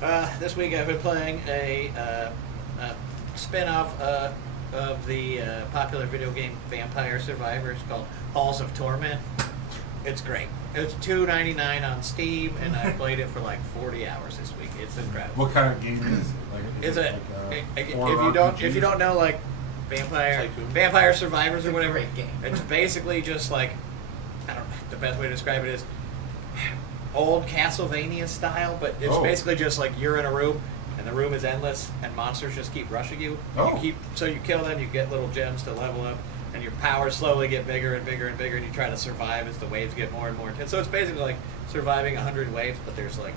This week I've been playing a spin-off of the popular video game Vampire Survivors called Halls of Torment. It's great. It's $2.99 on Steam, and I played it for like 40 hours this week. It's incredible. What kind of game is it? If you don't know like Vampire Survivors or whatever, great game. it's basically just like I don't know, the best way to describe it is old Castlevania style, but it's basically just like you're in a room and the room is endless and monsters just keep rushing you. You kill them, you get little gems to level up, and your powers slowly get bigger and bigger and bigger, and you try to survive as the waves get more and more intense. So it's basically like surviving 100 waves, but there's like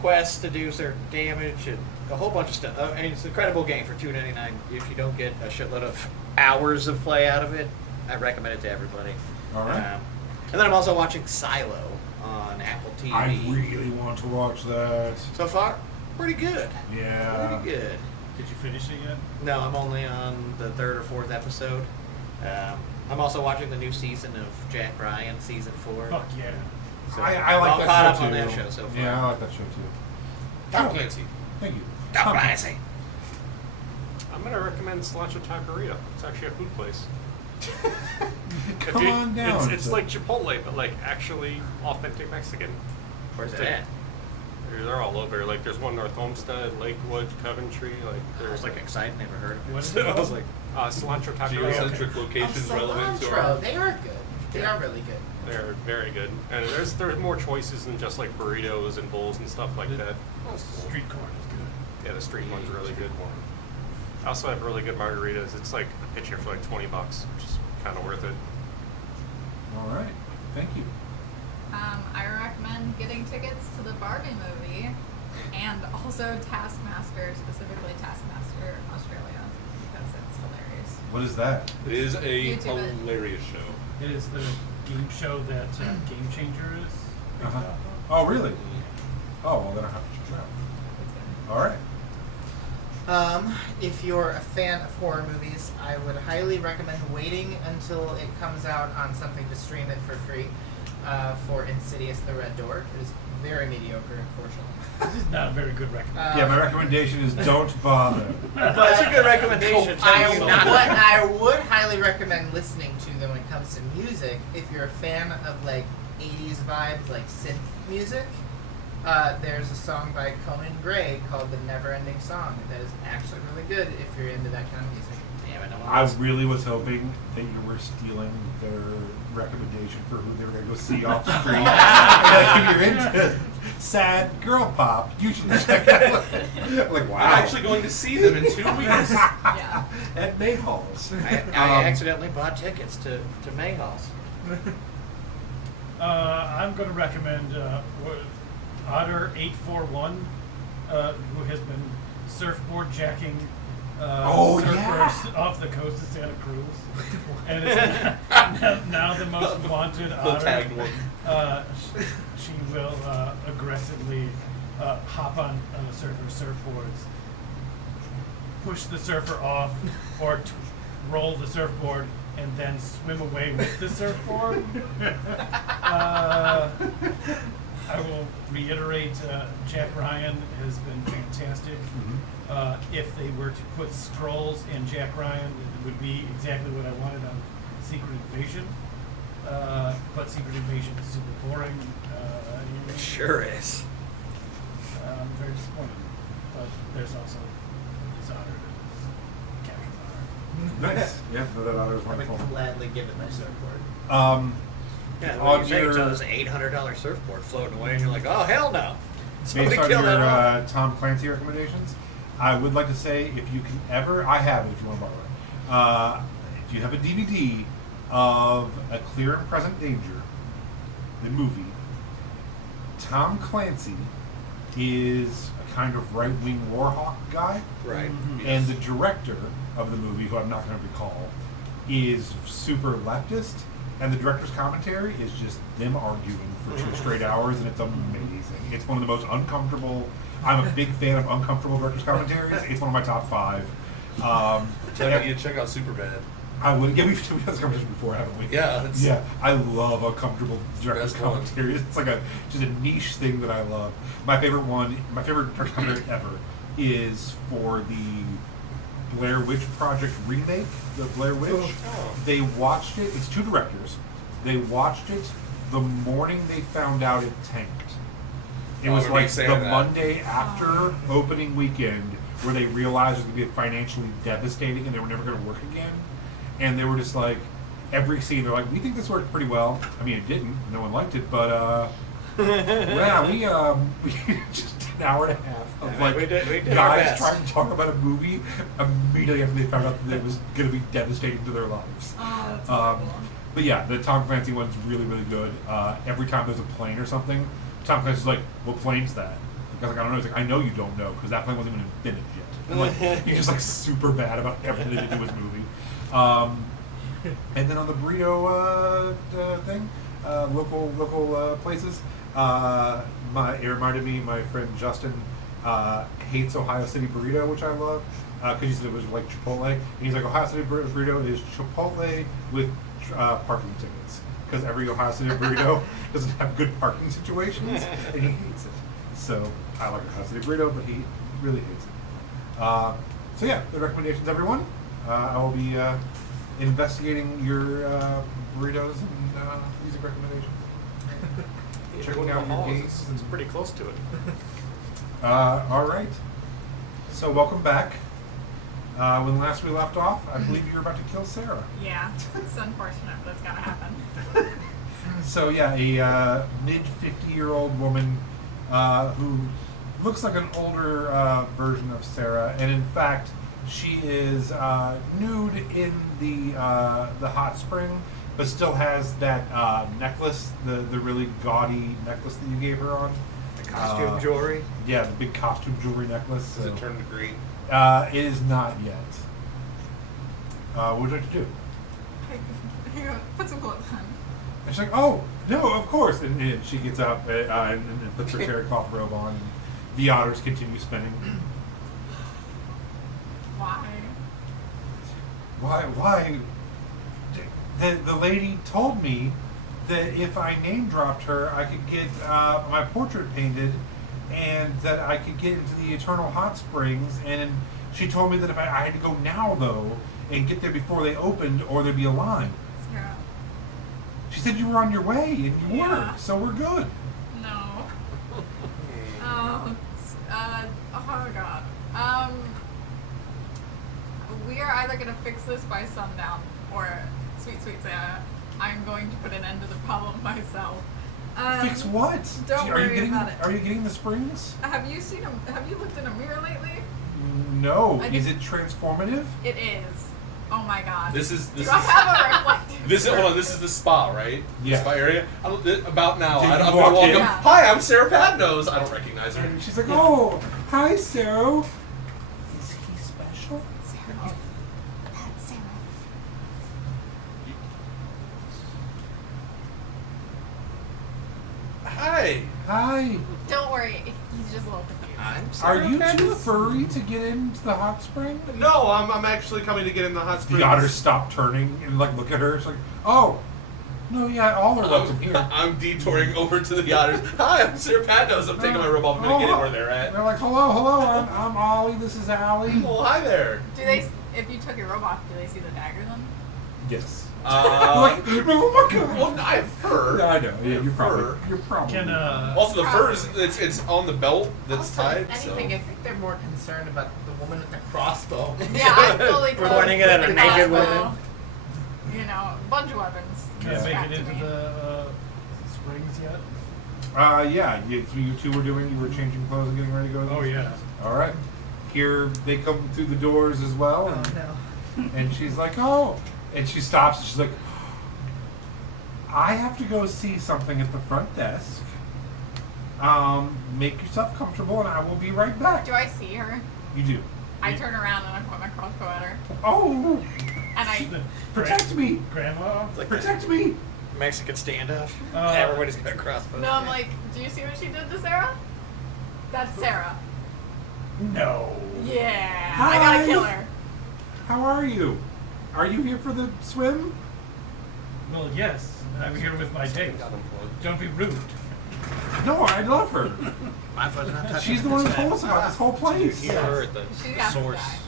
quests to do certain damage and a whole bunch of stuff. I mean, it's an incredible game for $2.99. If you don't get a shitload of hours of play out of it, I recommend it to everybody. All right. And then I'm also watching Silo on Apple TV. I really want to watch that. So far, pretty good. Yeah. Pretty good. Did you finish it yet? No, I'm only on the third or fourth episode. I'm also watching the new season of Jack Ryan, season 4. Fuck yeah. So I like I'm that caught show up too. on that show so far. Yeah, I like that show too. Tom Clancy. Thank you. Tom Clancy. I'm going to recommend Cilantro Taqueria. It's actually a food place. Come on down. It's like Chipotle, but like actually authentic Mexican. Where's it Like, at? They're all over. Like there's one North Homestead, Lakewood, Coventry. Like I there's was like excited, never heard of it. What is So it I was called? like, Cilantro Taqueria. Geocentric locations relevant to our... Cilantro, they are good. They are really good. They're very good, and there's more choices than just like burritos and bowls and stuff like that. Street corn is good. Yeah, the street one's really good. I also have really good margaritas. It's like a pitcher for like $20, which is kind of worth it. All right. Thank you. I recommend getting tickets to the Barbie movie and also Taskmaster, specifically Taskmaster Australia, because it's hilarious. What is that? It is a YouTube it. hilarious show. It is the game show that Game Changer is based off of. Oh, really? Oh, well, then I have to check it out. All right. If you're a fan of horror movies, I would highly recommend waiting until it comes out on something to stream it for free for Insidious: The Red Door. It is very mediocre, unfortunately. This is not a very good recommendation. Yeah, my recommendation is don't bother. that's a good recommendation. I would highly recommend listening to them when it comes to music. If you're a fan of like 80s vibes, like synth music, there's a song by Conan Gray called The Never Ending Song that is actually really good if you're into that kind of music. Damn it, no one I else. really was hoping that you were stealing their recommendation for who they were going to go see off the street. Like, if you're into sad girl pop, you should check out. Like, wow. I'm actually going to see them in 2 weeks. Yeah. At Mayhall's. I accidentally bought tickets to Mayhall's. I'm going to recommend Otter841, who has been surfboard jacking surfers off the coast of Santa Cruz, and is now the most wanted Full otter. tagged one. She will aggressively hop on a surfer's surfboards, push the surfer off, or roll the surfboard, and then swim away with the surfboard. I will reiterate, Jack Ryan has been fantastic. If they were to put scrolls in Jack Ryan, it would be exactly what I wanted on Secret Invasion. But Secret Invasion is super boring. It sure is. I'm very disappointed. But there's also this otter that is captured otter. Nice. Yeah, that otter's I wonderful. would gladly give it my surfboard. Yeah, On well, you say your, it's an $800 surfboard floating away, and you're like, oh, hell no. Somebody based on kill that your otter. Tom Clancy recommendations, I would like to say if you can ever, I have it if you want to borrow it, if you have a DVD of A Clear and Present Danger, the movie, Tom Clancy is a kind of right-wing warhawk guy. Right. And the director of the movie, who I'm not going to recall, is super leftist. And the director's commentary is just them arguing for 2 straight hours, and it's amazing. It's one of the most uncomfortable. I'm a big fan of uncomfortable director's commentaries. It's one of my top 5. Tell you to check out Superbad. I would. Yeah, we've had this conversation before, haven't we? Yeah, it's- Yeah, I love uncomfortable director's Best one. commentary. It's like just a niche thing that I love. My favorite director's commentary ever is for the Blair Witch Project remake, the Blair Witch. Oh. They watched it. It's two directors. They watched it the morning they found out it tanked. It Oh, was I remember like you the saying that. Monday after opening weekend where they realized it was going to be financially devastating and they were never going to work again. And they were just like, every scene, they're like, we think this worked pretty well. I mean, it didn't. No one liked it, but, yeah, we just an hour and a half of, Yeah, like, we did our guys best. trying to talk about a movie immediately after they found out that it was going to be devastating to their lives. Oh, that's horrible. But yeah, the Tom Clancy one's really, really good. Every time there's a plane or something, Tom Clancy's like, what plane's that? Because like, I don't know. He's like, I know you don't know because that plane wasn't even invented yet. And like, he's just like super bad about everything to do with his movie. And then on the burrito thing, local places, it reminded me, my friend Justin hates Ohio City burrito, which I love, because he said it was like Chipotle. And he's like, Ohio City burrito is Chipotle with parking tickets, because every Ohio City burrito doesn't have good parking situations, and he hates it. So I like Ohio City burrito, but he really hates it. So yeah, the recommendations, everyone. I will be investigating your burritos and music recommendations. Checking out your games. It's pretty close to it. All right. So welcome back. When last we left off, I believe you were about to kill Sarah. Yeah, it's unfortunate, but it's gotta happen. So yeah, a mid-50-year-old woman who looks like an older version of Sarah, and in fact, she is nude in the hot spring, but still has that necklace, the really gaudy necklace that you gave her on. The costume jewelry. Yeah, the big costume jewelry necklace. Does So, it turn to green? it is not yet. What would you like to do? Here, put some clothes on. And she's like, oh, no, of course. And she gets up and puts her terry cloth robe on. And the otters continue spinning. Why? Why? The lady told me that if I name dropped her, I could get my portrait painted, and that I could get into the eternal hot springs. And she told me that if I had to go now, though, and get there before they opened, or there'd be a line. Sarah. She said you were on your way, and you Yeah. were, so we're good. No. Oh god. We are either gonna fix this by sundown, or sweet Sarah, I'm going to put an end to the problem myself. Fix what? Don't Are you worry getting? about it. Are you getting the springs? Have you seen have you looked in a mirror lately? No. I Is think- it transformative? It is. Oh my god. This is Do I have a reflective? this is hold on. This is the spa, right? The Yeah. spa area. About now. Did I'm you gonna walk walk in? up. Yeah. Hi, I'm Sarah Padnos. I don't recognize her. And she's like, oh, hi, Sarah. Is he special? Sarah. That's Sarah. Hi. Hi. Don't worry, he's just a little confused. I'm Are Sarah you too Padnos. furry to get into the hot spring? No, I'm actually coming to get in the hot springs. The otters stop turning and like look at her. It's like, oh, no, yeah, all are welcome here. I'm detouring over to the otters. Hi, I'm Sarah Padnos. I'm taking my robe off. I'm gonna get in where they're And at. they're like, hello, I'm Ollie. This is Allie. Well, hi there. Do they, if you took your robe off, do they see the dagger then? Yes. Uh, Like, oh my god. well, I have fur. I know. Yeah, you're Fur. probably. Can Also, the fur is it's on the belt that's Also, tied. if anything, so. I think they're more concerned about the woman with the crossbow. Yeah, I'm fully We're pointing it at a with naked crossbow. woman. You know, a bunch of weapons. can I strapped make it to into me. the springs yet? Yeah, you two were doing. You were changing clothes and getting ready to go. to the Oh, yeah. All right. Here they come through the doors as well, and, no. and she's like, "Oh," and she stops. And she's like, "I have to go see something at the front desk. Make yourself comfortable, and I will be right back." Do I see her? You do. I turn around and I point my crossbow at her. Oh, And I, protect me! Grandma? Like Protect me! Mexican standoff. Uh, Everybody's got crossbows. no, I'm like, do you see what she did to Sarah? That's Sarah. No. Yeah, Hi. I gotta kill her. How are you? Are you here for the swim? Well, yes, I'm here with my date. Don't be rude. No, I love her. My foot's not touching. She's the one who told us about this whole place. You heard at the She has to source. die.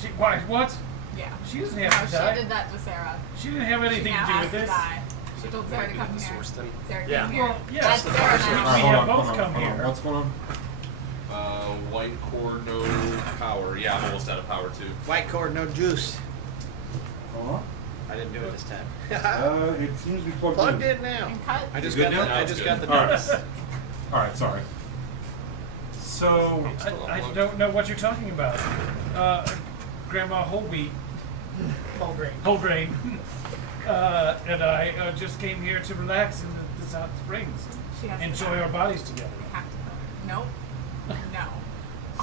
She, why, what? Yeah. She doesn't No, have to she die. did that to Sarah. She didn't have She anything now to do has with to this. die. She told Sarah to Maybe come the here. source then. Sarah Yeah. came here. Well, yes. That's Sarah Alright, now. We hold have on, both hold on, come hold on. here. What's going on? White core, no power. Yeah, I'm almost out of power too. White cord, no juice. Hold I didn't do it this time. on. It seems to be plugged, Plugged in now. And cut. I just Good got now? the, I It's just good. got the All right. notice. Alright, sorry. So, I don't know what you're talking about. Grandma Whole Wheat, Whole grain. Whole Grain, and I just came here to relax in the South Springs. She has to Enjoy die. our bodies together. We have to kill her. Nope. No.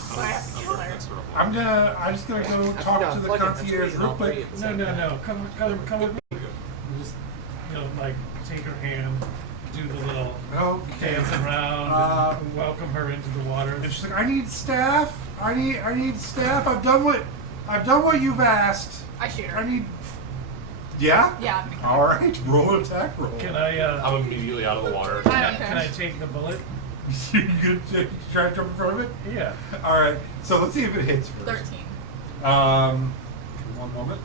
So I have to kill her. I'm just gonna go talk to the concierge real quick. No. Come with me. Just, like, take her hand, do the little Okay. dance around, and welcome her into the water. And she's like, I need staff. I need staff. I've done what you've asked. I shoot her. I need. Yeah. Yeah, I'm gonna kill her. All right. Roll an attack roll. Can I? I'm immediately out of the water. I don't care. Can I take the bullet? You gonna try to jump in front of it? Yeah. All right. So let's see if it hits first. 13. One moment.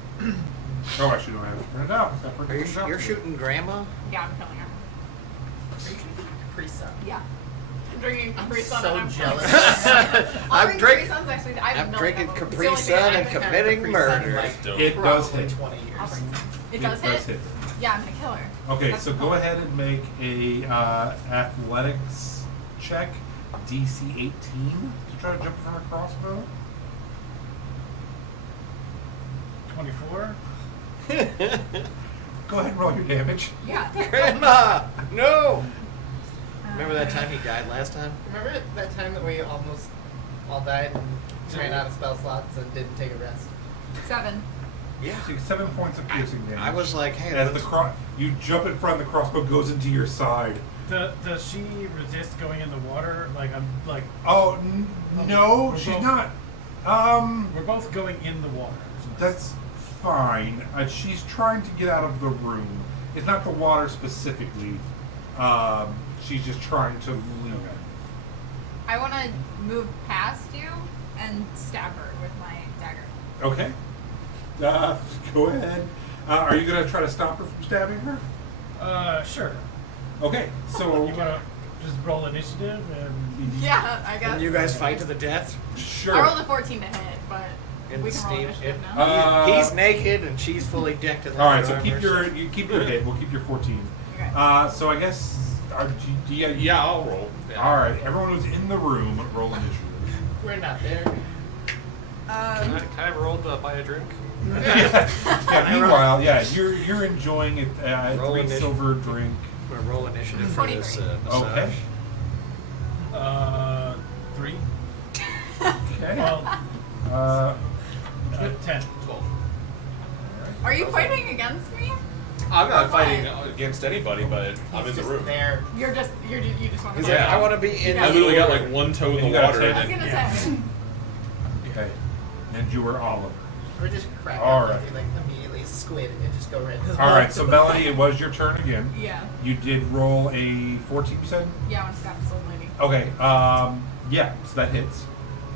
Oh, actually, don't have it printed out. It's not Are printed you, out. you're shooting grandma? Yeah, I'm killing her. Are you drinking Capri Sun? Yeah. I'm drinking I'm Capri Sun so and I'm jealous. I'll I'm drink drink- Capri Suns actually. I have I'm no drinking idea. It's the Capri only thing I Sun haven't and had. committing Capri Sun, murder. like, It does probably hit. 20 years. Awesome. It It does does hit? hit. Yeah, I'm gonna kill her. Okay, That's so the go point. ahead and make a athletics check, DC 18, to try to jump from a crossbow. 24. Go ahead and roll your damage. Yeah. Grandma! No! Remember that time he died last time? Remember that time that we almost all died and ran out of spell slots and didn't take a rest? 7. Yeah. So 7 points of piercing damage. I was like, hey, As that's you jump in front, the crossbow goes into your side. Does she resist going in the water? Like I'm like Oh no, We're she's both- not. we're both going in the water. That's fine. She's trying to get out of the room. It's not the water specifically. She's just trying to leave. I want to move past you and stab her with my dagger. Okay. Go ahead. Are you gonna try to stop her from stabbing her? Sure. Okay. So You wanna just roll initiative and Yeah, I guess. And you guys fight to the death? sure. I rolled a 14 to hit, but In we the can roll steam initiative ship? now. He's naked and she's fully decked in All right. So leather keep armor, your hit. We'll keep your 14. Okay. So I guess. Yeah, I'll roll. Yeah. All right. Everyone who's in the room, roll initiative. We're not there. Can I roll to buy a drink? Yeah. Meanwhile, you're enjoying it. Roll 3 initiative. silver drink. I'm gonna roll initiative for this 23. massage. Okay. 3. Okay. Well, 10. 12. Are you fighting against me? I'm not Or fighting what? against anybody, but I'm in He's the just room. there. You just want to He's fight. like, I want to be in Yeah. I the literally got water. like one toe in And you the gotta water. take- I was And gonna Yeah. say. Okay. And you were Oliver. We're just cracking All up right. if you like immediately squid and just go right into the All right. So Melanie, it was your turn again. Yeah. You did roll a 14. You said. Yeah, I want to stab this old lady. Okay. Yeah. So that hits.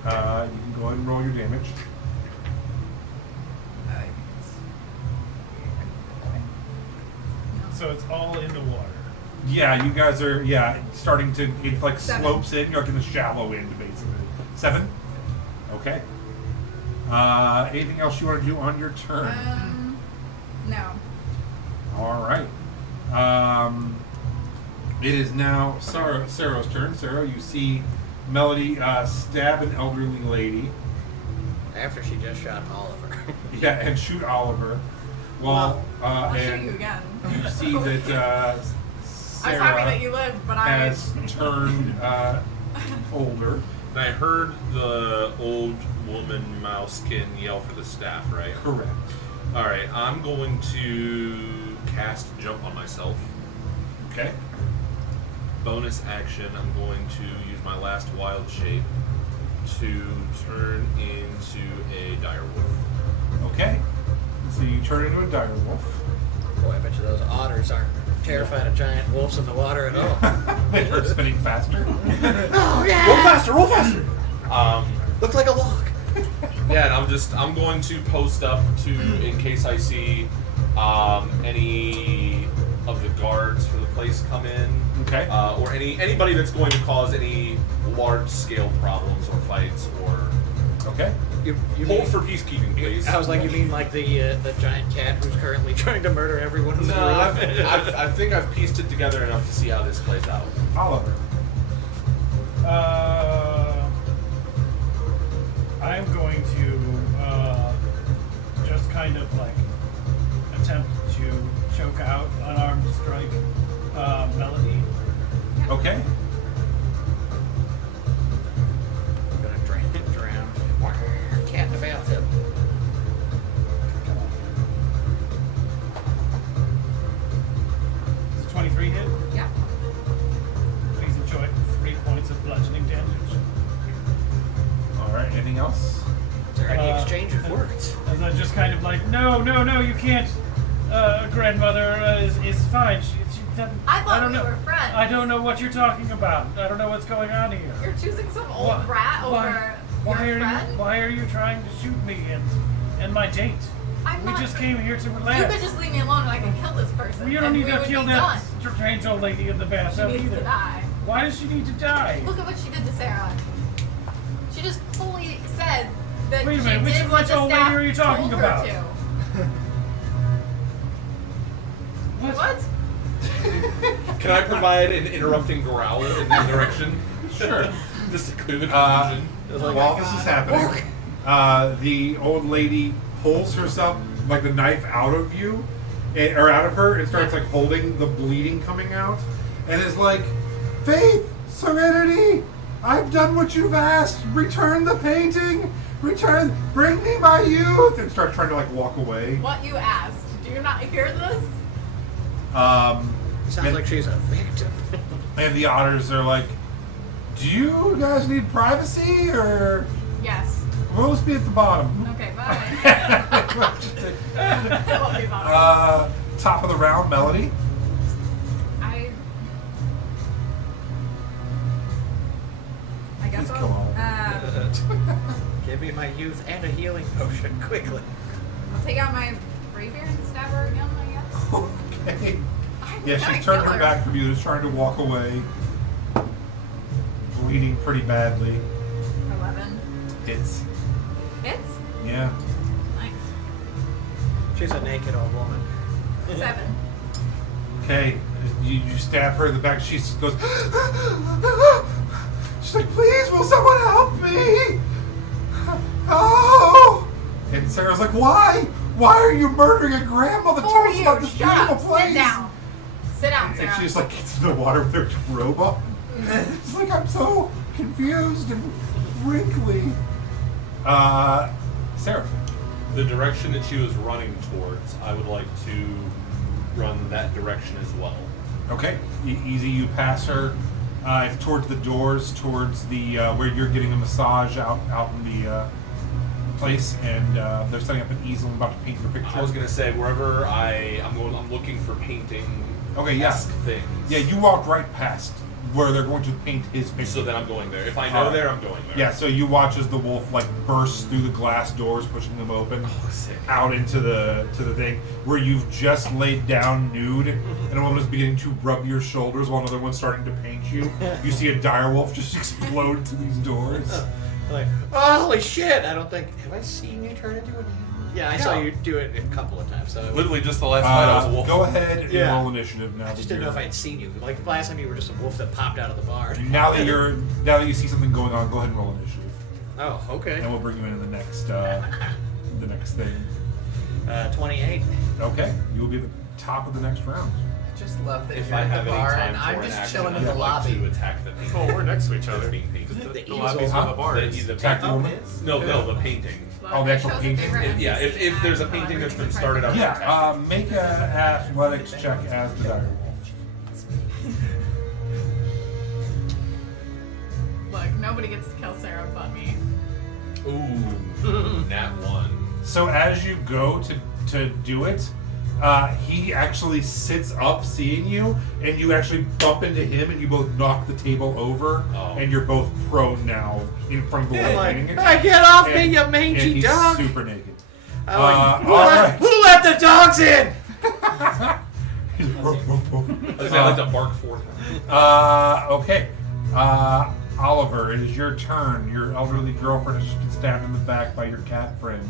You can go ahead and roll your damage. So it's all in the water. Yeah, you guys are starting to. It like 7. slopes in. You're like in the shallow end, basically. 7. Okay. Anything else you want to do on your turn? No. All right. It is now Sarah's turn. Sarah, you see Melody stab an elderly lady. After she just shot Oliver. Yeah, and shoot Oliver. Well, I'll shoot and you again. you see that I was happy Sarah that you lived, but I has turned older. I heard the old woman Mousekin yell for the staff, right? Correct. Alright, I'm going to cast Jump on myself. Okay. Bonus action, I'm going to use my last wild shape to turn into a dire wolf. Okay. So you turn into a dire wolf. Boy, I bet you those otters aren't terrified of giant wolves in the water at all. They start spinning faster. Oh yeah! Roll faster, roll faster. Look like a log. Yeah, and I'm going to post up to in case I see any of the guards for the place come in. Okay. Or anybody that's going to cause any large scale problems or fights or Okay. You hold mean, for peacekeeping, please. I was like, you mean like the giant cat who's currently trying to murder everyone in the No, room? I think I've pieced it together enough to see how this plays out. Oliver. I'm going to just kind of like attempt to choke out unarmed strike Melody. Okay. I'm gonna drown. Cat in the bathtub. Come on. Is it 23 hit? Yeah. Please enjoy 3 points of bludgeoning damage. All right. Anything else? Is there any exchange of words? As I just kind of like, no, you can't. Grandmother is fine. She doesn't. I thought don't we know. were friends. I don't know what you're talking about. I don't know what's going on here. You're choosing some old Why- rat over your friend? Why are you trying to shoot me and my date? I'm We not- just came here to You relax. could just leave me alone and I can kill this person. You don't and need we to would kill be that done. strange old lady in the She bathtub needs either. to die. Why does she need to die? Look at what she did to Sarah. She just fully said that Wait a she minute, did which what the old lady staff are you talking told about? her to. What? What? Can I provide an interrupting growl in that direction? Sure. Just to clear the Uh, confusion. While this is happening, the old lady pulls herself, like the knife, out of you, or out of her, and starts like holding the bleeding coming out, and is like, "Faith, Serenity, I've done what you've asked. Return the painting. Bring me my youth," and starts trying to like walk away. What you asked. Do you not hear this? Sounds and, like she's a victim. and the otters are like, "Do you guys need privacy, or Yes. we'll just be at the bottom?" Okay, bye. Top of the round, Melody. I guess Come on. Give me my youth and a healing potion quickly. I'll take out my rapier and stab her again, I guess. Okay. I'm Yeah, gonna she's turned kill her back from you, is trying to walk away. Bleeding pretty badly. 11. Hits. Hits? Yeah. Nice. She's a naked old woman. 7. Okay. You stab her in the back. She goes. She's like, "Please, will someone help me? Oh!" And Sarah's like, "Why? Why are you murdering a grandmother? Who Tell are us you? about this Shut beautiful up. place." Sit down. Sit down, And Sarah. she just like gets in the water with her robe on. It's like, "I'm so confused and wrinkly." Sarah. The direction that she was running towards, I would like to run that direction as well. Okay, easy. You pass her. It's towards the doors, towards the where you're getting a massage out in the place, and they're setting up an easel. I'm about to paint your picture. I was gonna say wherever I'm looking for painting. Okay, yeah. Things. Yeah, you walked right past where they're going to paint his picture. So then I'm going there. If I know Alright. there, I'm going there. Yeah, so you watch as the wolf like bursts through the glass doors, pushing them open, Oh, sick. out into the thing where you've just laid down nude, and a woman is beginning to rub your shoulders while another one's starting to paint you. You see a dire wolf just explode through these doors. Like, oh, holy shit! I don't think. Have I seen you turn into an? Yeah, I saw Yeah. you do it a couple of times. So Literally just the last fight I was a wolf. Go ahead and Yeah. roll initiative now. I just didn't know if I had seen you. Like last time, you were just a wolf that popped out of the barn. Now that you see something going on, go ahead and roll initiative, Oh, okay. and we'll bring you into the next thing. 28. Okay, you will be at the top of the next round. I just love that If you're I at have the any bar time and for I'm an just action, chilling in I'd the like lobby. to attack the painting. Oh, we're next to each other. That's being painted. The The lobbies easel. of the bars. The Attack the woman? No, the painting. Oh, the actual Chose a painting? favorite Yeah, if NPC there's a and painting that's been however started you up. try to- Yeah, make a athletics check as the dire wolf. Look, nobody gets to kill Sarah but me. Ooh, nat 1. So as you go to to do it, he actually sits up seeing you, and you actually bump into him, and you both knock the table over, and you're both prone now in front of the I'm light. like, get off me, you mangy and he's dog! super naked. I'm like, alright. who let the dogs in? He's I like to bark for him. okay. Oliver, it is your turn. Your elderly girlfriend has just been stabbed in the back by your cat friend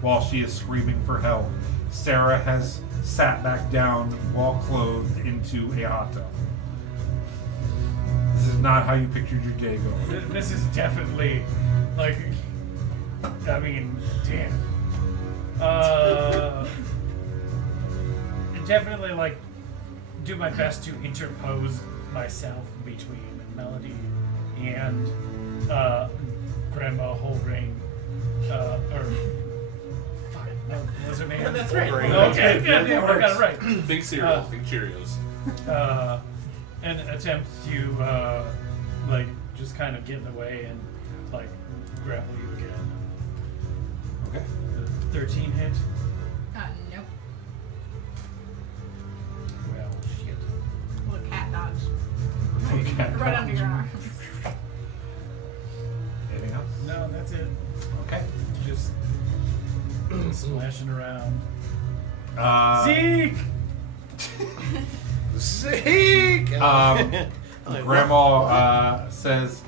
while she is screaming for help. Sarah has sat back down, well clothed, into a hot tub. This is not how you pictured your day going. This is definitely like, I mean, damn. Definitely like do my best to interpose myself between Melody and Grandma Wholegrain, or fuck, what was her name? That's right. Okay, yeah, I got it right. Big cereal, big Cheerios. And attempt to like just kind of get in the way and like grapple you again. Okay. The 13 hit. Nope. Well, shit. Little cat dodge. Okay. Right under your arms. Anything else? No, that's it. Okay. Just splashing around. Zeke! Zeke! Grandma says,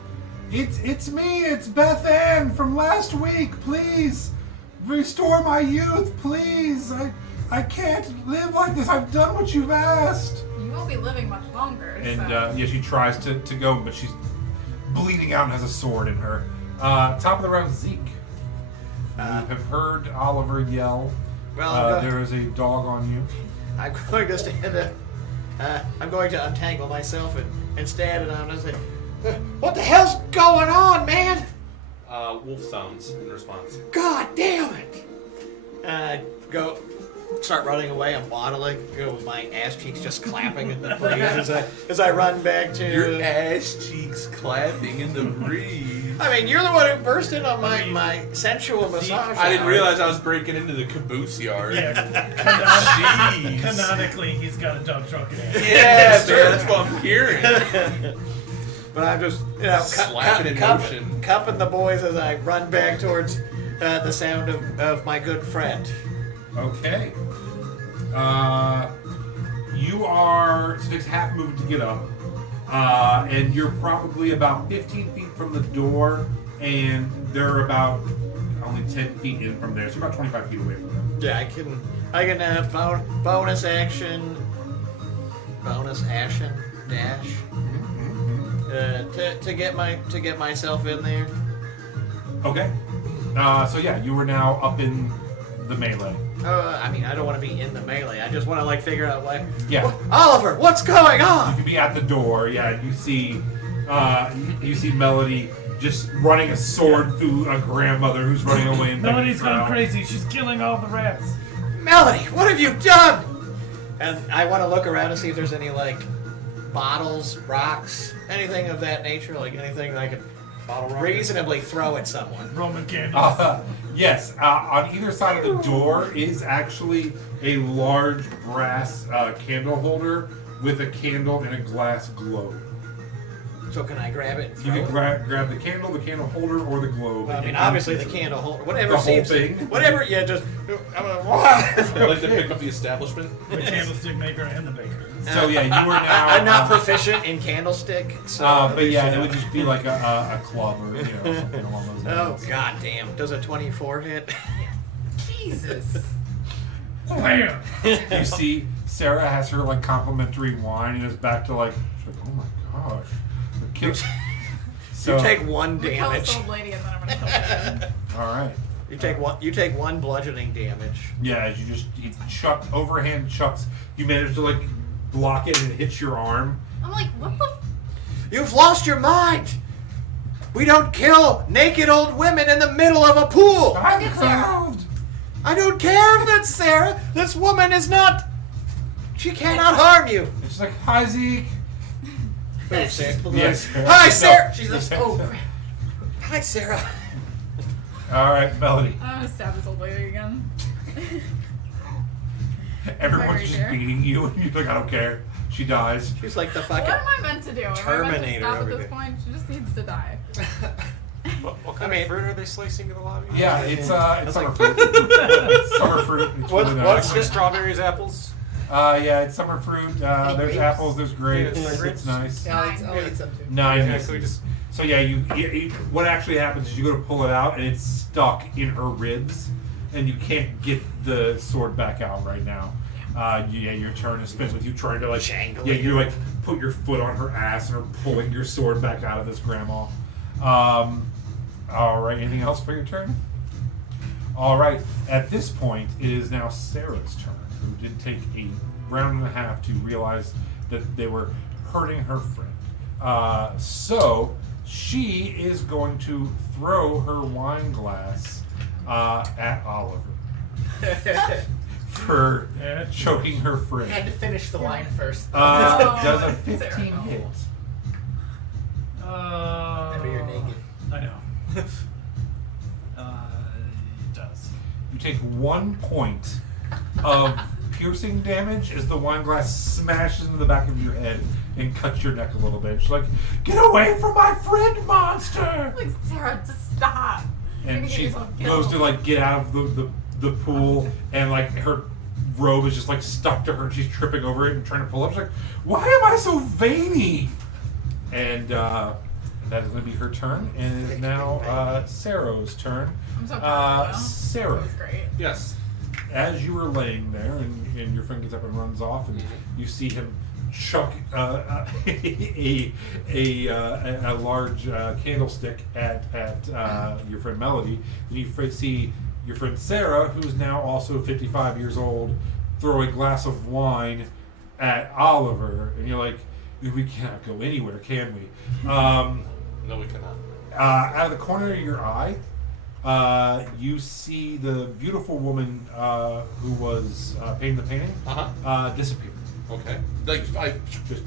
It's me, it's Beth Ann from last week. Please, restore my youth, please. I can't live like this. I've done what you've asked. You won't be living much longer. And so. yeah, she tries to go, but she's bleeding out and has a sword in her. Top of the round, Zeke. You have heard Oliver yell. Well, there is a dog on you. I'm going to stand up. I'm going to untangle myself and stand, and I'm going to say, what the hell's going on, man? Wolf sounds in response. God damn it! Go, start running away. I'm waddling, with my ass cheeks just clapping in the breeze as I run back to. Your ass cheeks clapping in the breeze. I mean, you're the one who burst in on my sensual massage. I didn't hour. realize I was breaking into the caboose yard. Yeah, Jeez. canonically, he's got a dog truck in it. Yeah, man, that's what I'm hearing. But I'm just, Slapping in motion. cupping the boys as I run back towards the sound of my good friend. Okay. You are, so it takes half movement to get up. And you're probably about 15 feet from the door, and they're about only 10 feet in from there, so you're about 25 feet away from them. Yeah, I can bonus action dash to get myself in there. Okay. So yeah, you are now up in the melee. I mean, I don't want to be in the melee. I just want to figure out Yeah. Oliver, what's going You on? could be at the door, yeah, and you see Melody just running a sword through a grandmother who's running away in the Melody's gone crowd. crazy. She's killing all the rats. Melody, what have you done? And I want to look around and see if there's any bottles, rocks, anything of that nature, anything that I could reasonably throw at someone. Roman candles. Yes, on either side of the door is actually a large brass candle holder with a candle and a glass globe. So can I grab it? And You throw can it? grab the candle holder, or the globe. Well, I and mean, you obviously the can- candle holder, whatever The whole seems, thing? whatever. Yeah, just. I'd like to pick up the establishment. The candlestick maker and the baker. So yeah, you are now. I'm not proficient in candlestick, so. But yeah, it would just be like a club or something along those Oh lines. god damn! Does a 24 hit? Jesus. Bam! You see, Sarah has her complimentary wine and is back to she's like, oh my gosh, the kill. So You take one We kill damage. this old lady and then I'm gonna kill her again. all right. You take one bludgeoning damage. Yeah, as you chuck overhand chucks, you manage to block it and it hits your arm. I'm like, what the? You've lost your mind. We don't kill naked old women in the middle of a pool. I'm It's Sarah. clothed. I don't care if that's Sarah. This woman is not. She cannot harm you. And she's like, hi Zeke. Yes. Yes. Hi, Sarah. She's like, oh crap. Hi, Sarah. All right, Melody. I'm gonna stab this old lady again. Everyone's Very just true. beating you, and you're like, I don't care. She dies. She's like the What fucking. am I meant to do? Am I meant to Terminator stop over at this here. point? She just needs to die. What kind of fruit are they slicing in the lobby? Yeah, it's summer like- fruit. It's summer fruit. It's really nice. What's this? Strawberries, apples? Yeah, it's summer fruit. There's grapes? apples. There's grapes. Yeah, It's grapes. nice. Yeah, I'll eat some too. 9 Okay, misses. so we just So yeah, you what actually happens is you go to pull it out and it's stuck in her ribs, and you can't get the sword back out right now. Your turn is spent with you trying to like Jangling. you like put your foot on her ass and are pulling your sword back out of this grandma. All right, anything else for your turn? All right, at this point it is now Sarah's turn, who did take a round and a half to realize that they were hurting her friend. So she is going to throw her wine glass at Oliver for choking her friend. Had to finish the wine first. Does a Oh, 15 Sarah. hit? Remember you're naked. I know. It does. You take 1 point of piercing damage as the wine glass smashes into the back of your head and cuts your neck a little bit. She's like, "Get away from my friend, monster!" Like, Sarah, just stop. You're And gonna get she yourself goes to killed. like get out of the pool, and like her robe is just like stuck to her, and she's tripping over it and trying to pull up. She's like, "Why am I so veiny?" And that is going to be her turn, and it is now Sarah's turn. I'm so proud of you. Sarah, That was great. Yes. as you were laying there, and your friend gets up and runs off, and you see him chuck a large candlestick at your friend Melody. Then you see your friend Sarah, who's now also 55 years old, throw a glass of wine at Oliver, and you're like, we cannot go anywhere, can we? No, we cannot. Out of the corner of your eye, you see the beautiful woman who was painting the painting disappear. Okay. Like, Just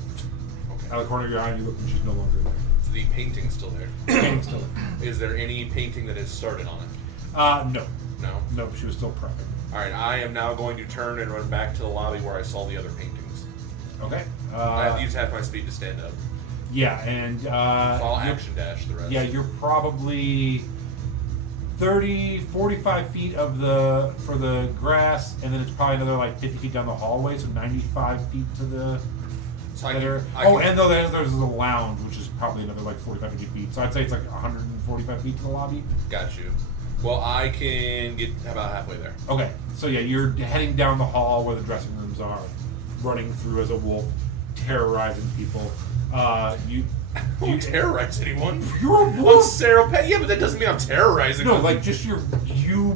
okay. out of the corner of your eye, you look and she's no longer there. So the painting's still there. Painting's still there. Is there any painting that has started on it? No. No. No, she was still prepping. All right. I am now going to turn and run back to the lobby where I saw the other paintings. Okay. I have to use half my speed to stand up. Yeah, and So I'll you're- action dash the rest. yeah, you're probably 30, 45 feet for the grass, and then it's probably another like 50 feet down the hallway, so 95 feet to the So I center. can, I Oh, can- and there's the lounge, which is probably another like 45, 50 feet. So I'd say it's like 145 feet to the lobby. got you. Well, I can get about halfway there. Okay, so yeah, you're heading down the hall where the dressing rooms are, running through as a wolf, terrorizing people. I won't terrorize anyone. You're a I'm wolf. Sarah Pet. Yeah, but that doesn't mean I'm terrorizing No, them. like just you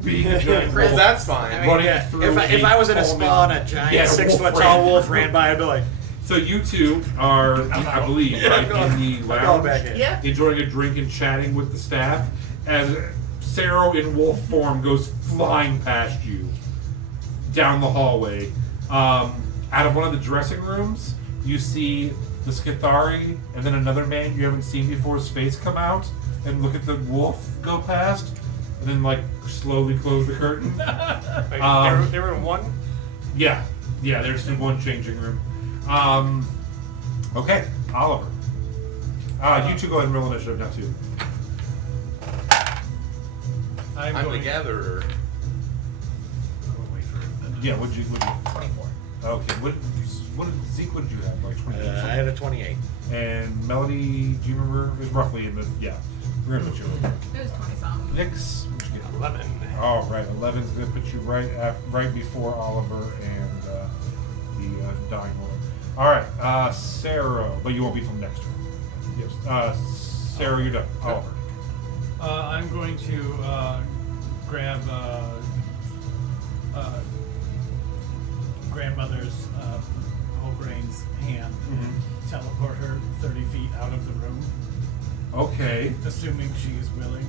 being a giant wolf. That's fine. I mean, Running yeah, through if I was in a Coleman- spawn, a giant Yeah, 6 wolf foot tall ran. wolf ran by, I'd be like, So you two are, I believe, right in the I'm going lounge, back in. Yeah. enjoying a drink and chatting with the staff, as Sarah in wolf form goes flying past you down the hallway. Out of one of the dressing rooms, you see the Skithari and then another man you haven't seen before's face come out and look at the wolf go past, and then like slowly close the curtain. Wait, they were in one. Yeah, there's the one changing room. Okay, Oliver. You two go ahead and roll initiative now too. I'm I'm the going. gatherer. I'll wait for it. Yeah, what'd you 24. okay, what did Zeke, what did you have? Like 28 or I something? had a 28. And Melody, do you remember? It was roughly in the, yeah. We're gonna put you over. It was 20 something. Nix, what'd you get? 11. All right, 11's gonna put you right before Oliver and the dying woman. All right, Sarah, but you won't be till next turn. Yes, Sarah, you're done. Oliver. I'm going to grab grandmother's O'Brien's hand and teleport her 30 feet out of the room, Okay. assuming she is willing.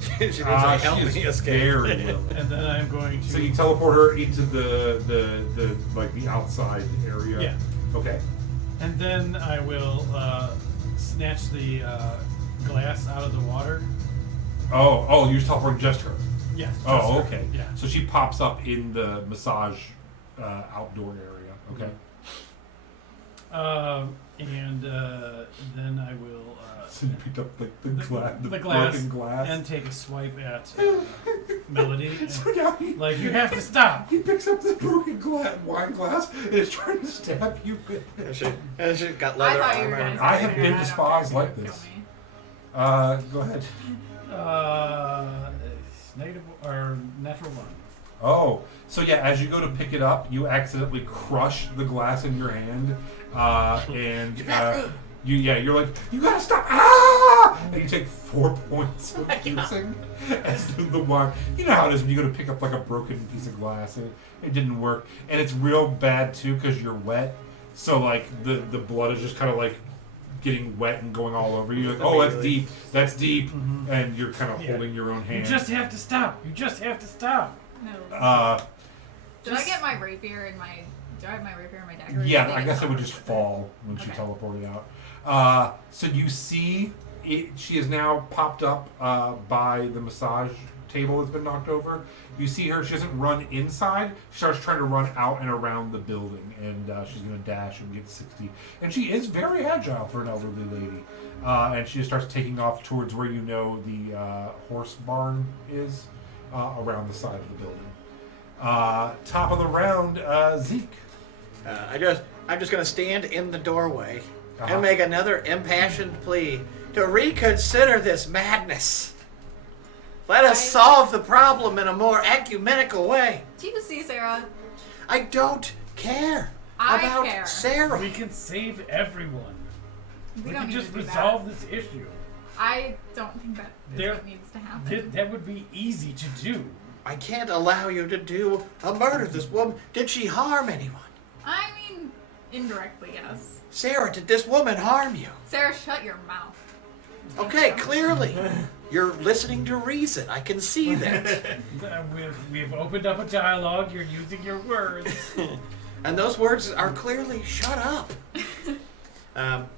She needs like, help she me is escape. very willing. And then I'm going to. So you teleport her into the like the outside area. Yeah. Okay. And then I will snatch the glass out of the water. Oh, you're teleporting just her. Yes. just Oh, her. okay. Yeah. So she pops up in the massage outdoor area. Okay. And then I will So you picked up like the glass broken glass. and take a swipe at Melody. And, So now he, like, you have to stop. he picks up the broken wine glass and is trying to stab you with it. And she got I leather thought you were armor. gonna I say have that. been don't despised care. like Kill this. me. Go ahead. Negative or natural one. Oh, so yeah, as you go to pick it up, you accidentally crush the glass in your hand, and you're like, you gotta stop! Ah! And you take 4 points of piercing as the wine. You know how it is when you go to pick up like a broken piece of glass, and it didn't work, and it's real bad too because you're wet. So like the blood is just kind of like getting wet and going all over you. You're like, oh, that's deep, and you're kind of holding your own hand. You just have to stop. You just have to stop. No. Did I get my rapier and my? Do I have my rapier and my dagger? Yeah, I guess it would just fall when she Okay. teleported out. So you see, she is now popped up by the massage table that's been knocked over. You see her, she doesn't run inside, she starts trying to run out and around the building, and she's going to dash and get 60. And she is very agile for an elderly lady. And she just starts taking off towards where you know the horse barn is, around the side of the building. Top of the round, Zeke. I'm just going to stand in the doorway Uh-huh. and make another impassioned plea to reconsider this madness. Let us solve the problem in a more ecumenical way. Do you see, Sarah? I don't care I about care. Sarah. We can save everyone. We don't can need just to do resolve that. this issue. I don't think that is There- what needs to happen. That would be easy to do. I can't allow you to do a murder. This woman, did she harm anyone? I mean, indirectly, yes. Sarah, did this woman harm you? Sarah, shut your mouth. Okay, clearly. You're listening to reason. I can see that. We've opened up a dialogue. You're using your words. And those words are clearly shut up.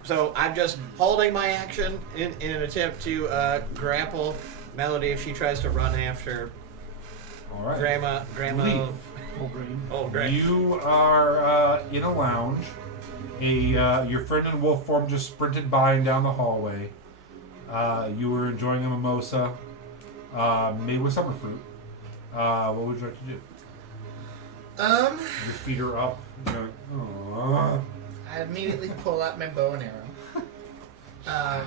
So I'm just holding my action in an attempt to grapple Melody if she tries to run after All right. Grandma. Leave. Oh, great. You are in a lounge. Your friend in wolf form just sprinted by and down the hallway. You were enjoying a mimosa made with summer fruit. What would you like to do? Your feet are up. You're like, "Aw." I immediately pull out my bow and arrow.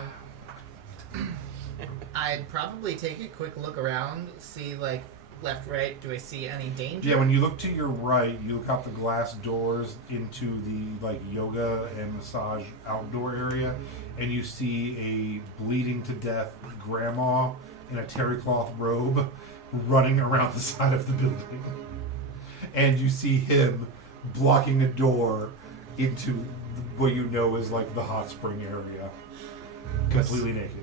I'd probably take a quick look around, see like left, right. Do I see any danger? Yeah, when you look to your right, you look out the glass doors into the like yoga and massage outdoor area, and you see a bleeding to death grandma in a terry cloth robe running around the side of the building. And you see him blocking a door into what you know is like the hot spring area. Completely naked.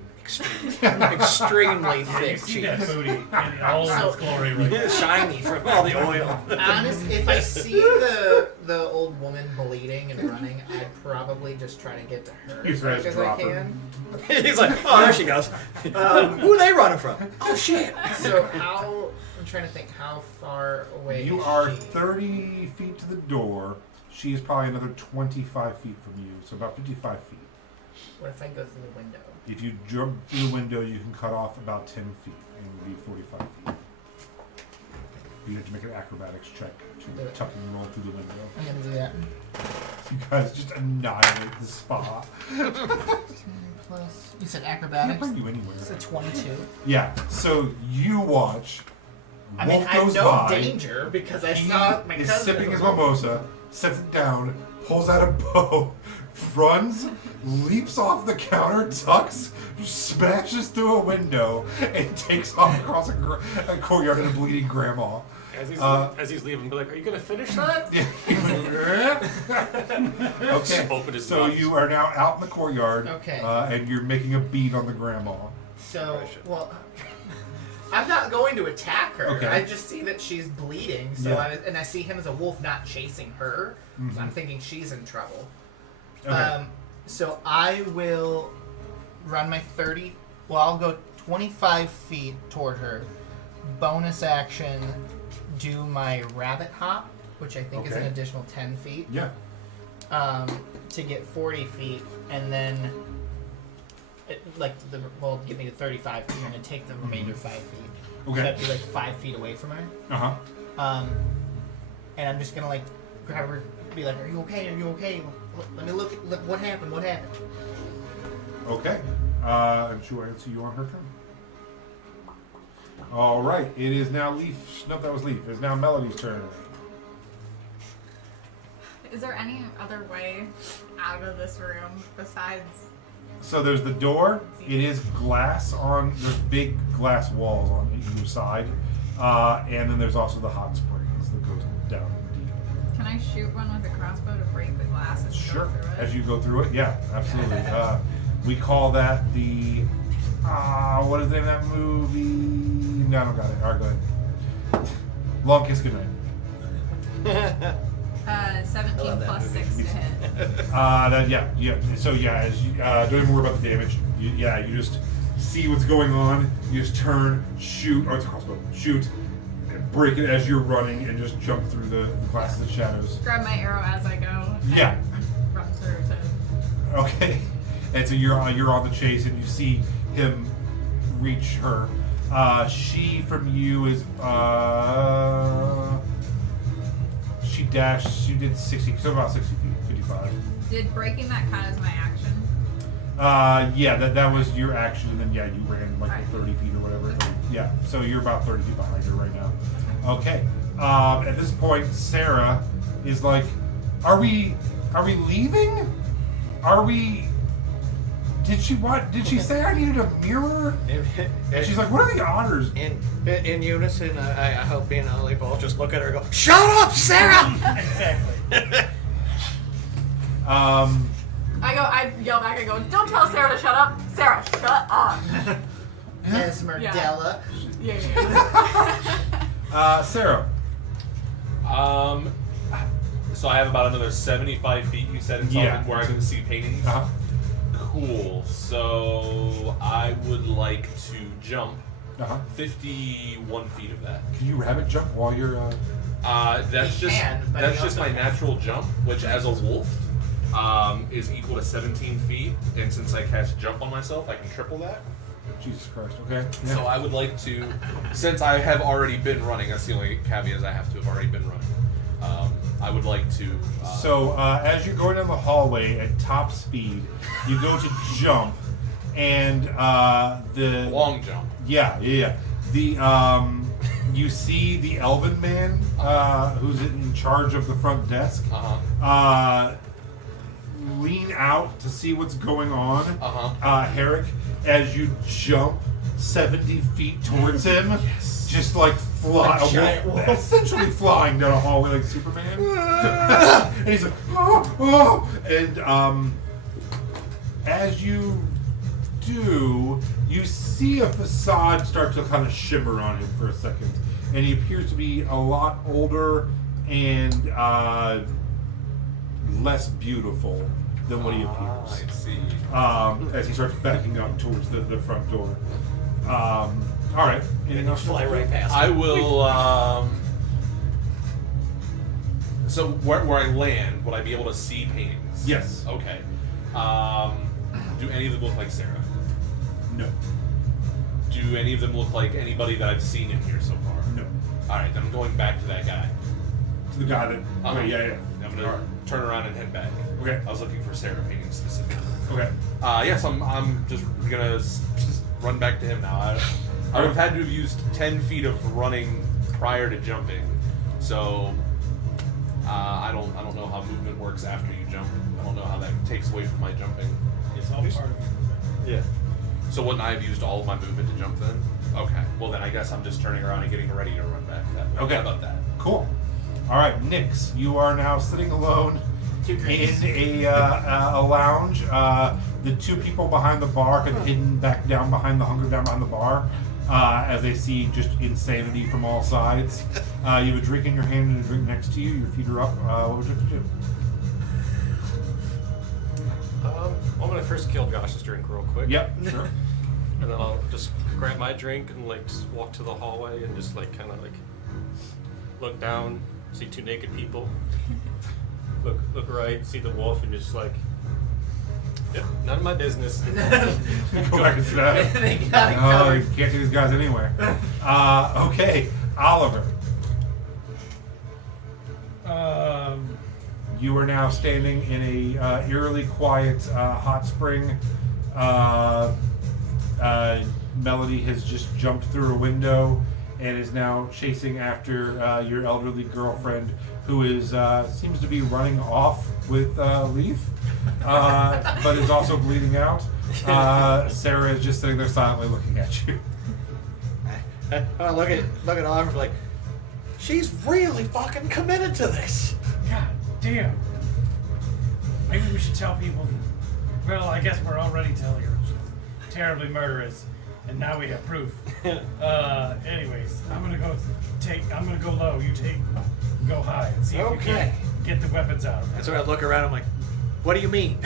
Extremely You thick see that cheeks. booty in all of its glory right now. Shiny from all the oil. Honest, if I see the old woman bleeding and running, I'd probably just try to get to her You as try to much as I drop her. can. He's like, oh, there she goes. Who are they running from? Oh, shit. So I'm trying to think, how far away You is are she? 30 feet to the door. She is probably another 25 feet from you, so about 55 feet. What if I go through the window? If you jump through the window, you can cut off about 10 feet, and it would be 45 feet. You have to make an acrobatics check to tuck and roll through the window. I'm gonna do that. You guys just annihilate the spa. Plus, you said Can't acrobatics. bring you anywhere. It's a 22. Yeah, so you watch. I mean, Wolf I'm goes no by. danger because I He saw my is cousin. sipping as his a wolf. mimosa, sets it down, pulls out a bow, runs, leaps off the counter, ducks, smashes through a window, and takes off across a courtyard in a bleeding grandma. As he's leaving, be like, "Are you gonna finish that?" Okay, Open his so mouth. you are now out in the courtyard, Okay. and you're making a beat on the grandma. So, well, I'm not going to attack her. Okay. I just see that she's bleeding. So Yeah. and I see him as a wolf not chasing her. Mhm. So I'm thinking she's in trouble. Okay. So I will run my 30. Well, I'll go 25 feet toward her. Bonus action, do my rabbit hop which I think is an Okay. additional 10 feet. Yeah. To get 40 feet, and then give me the 35 feet, and then take the remainder 5 feet. Okay. So that'd be like 5 feet away from her. Uh-huh. And I'm just gonna like grab her, be like, "Are you okay? Are you okay? Let me look what happened. What happened?" Okay. And she'll answer you on her turn. All right. It is now Leaf. No, that was Leaf. It is now Melody's turn. Is there any other way out of this room besides? So there's the door. It is glass on. There's big glass walls on either side, and then there's also the hot springs that goes down deep. Can I shoot one with a crossbow to break the glass and Sure. go through it? As you go through it, yeah, absolutely. We call that the. What is the name of that movie? No, I don't got it. All right, go ahead. Long Kiss Goodnight. 17 love that plus movie. 6 to hit. Yeah. So yeah, as you don't even worry about the damage. You just see what's going on. You just turn, shoot. Oh, it's a crossbow. Shoot, and break it as you're running, and just jump through the glasses and shadows. Grab my arrow as I go. And Yeah. Run through to. Okay, and so you're on the chase, and you see him reach her. She from you is she dashed. She did 60, so about 60 feet, 55. Did breaking that count as my action? Yeah, that was your action, and then yeah, you ran like Right. 30 feet or whatever. Yeah, so you're about 30 feet behind her right now. Okay. At this point, Sarah is like, "Are we leaving? Are we? Did she say I needed a mirror?" And she's like, "What are the honors?" In unison, I hope me and Ollie both just look at her and go, "Shut up, Sarah!" Exactly. I yell back and go, "Don't tell Sarah to shut up! Sarah, shut up!" Esmerdella. Yeah. Sarah. So I have about another 75 feet. You said until Yeah. where I can see paintings. Uh-huh. Cool. So I would like to jump Uh-huh. 51 feet of that. Can you rabbit jump while you're? That's He just can, but that's he just also my natural jump, which as a wolf is equal to 17 feet. And since I cast jump on myself, I can triple that. Jesus Christ. Okay. Yeah. So I would like to, since I have already been running, that's the only caveat is I have to have already been running. I would like to. So as you're going down the hallway at top speed, you go to jump, and the long jump. Yeah. The you see the Elven man who's in charge of the front desk. Lean out to see what's going on. Herrick, as you jump 70 feet towards him, just like fly, Like giant wolf. essentially flying down a hallway like Superman. And he's like, oh. And as you do, you see a facade start to kind of shimmer on him for a second, and he appears to be a lot older and less beautiful than what he appears. I see. As he starts backing up towards the front door. All right. Anything else? Fly right past. I will. So where I land, would I be able to see paintings? Yes. Okay. Do any of them look like Sarah? No. Do any of them look like anybody that I've seen in here so far? No. All right, then I'm going back to that guy. The guy that. Okay, yeah. I'm gonna turn around and head back. Okay. I was looking for Sarah paintings specifically. Okay. Yes, I'm just gonna just run back to him now. I would have had to have used 10 feet of running prior to jumping, so I don't know how movement works after you jump. I don't know how that takes away from my jumping. It's all part of your movement. Yeah. So wouldn't I have used all of my movement to jump then? Okay. Well then I guess I'm just turning around and getting ready to run back that way. Okay. How about that? Cool. All right, Nix, you are now sitting alone in a lounge. The two people behind the bar have hidden back down behind the bar as they see just insanity from all sides. You have a drink in your hand and a drink next to you. Your feet are up. What would you like to do? I'm gonna first kill Josh's drink real quick. Yep, sure. And then I'll just grab my drink and like just walk to the hallway and just like kind of like look down see two naked people. Look right, see the wolf, and just like, yep, none of my business. Go back and sit down. They got it Oh, covered. you can't see these guys anywhere. Okay, Oliver. You are now standing in a eerily quiet hot spring. Melody has just jumped through a window and is now chasing after your elderly girlfriend, who is seems to be running off with Leaf, but is also bleeding out. Sarah is just sitting there silently looking at you. I look at Oliver like, she's really fucking committed to this. God damn. Maybe we should tell people. Well, I guess we're already telling her. She's terribly murderous, and now we have proof. Anyways, I'm gonna go low. You go high and see if you Okay. can get the weapons out. And so I look around. I'm like, what do you mean?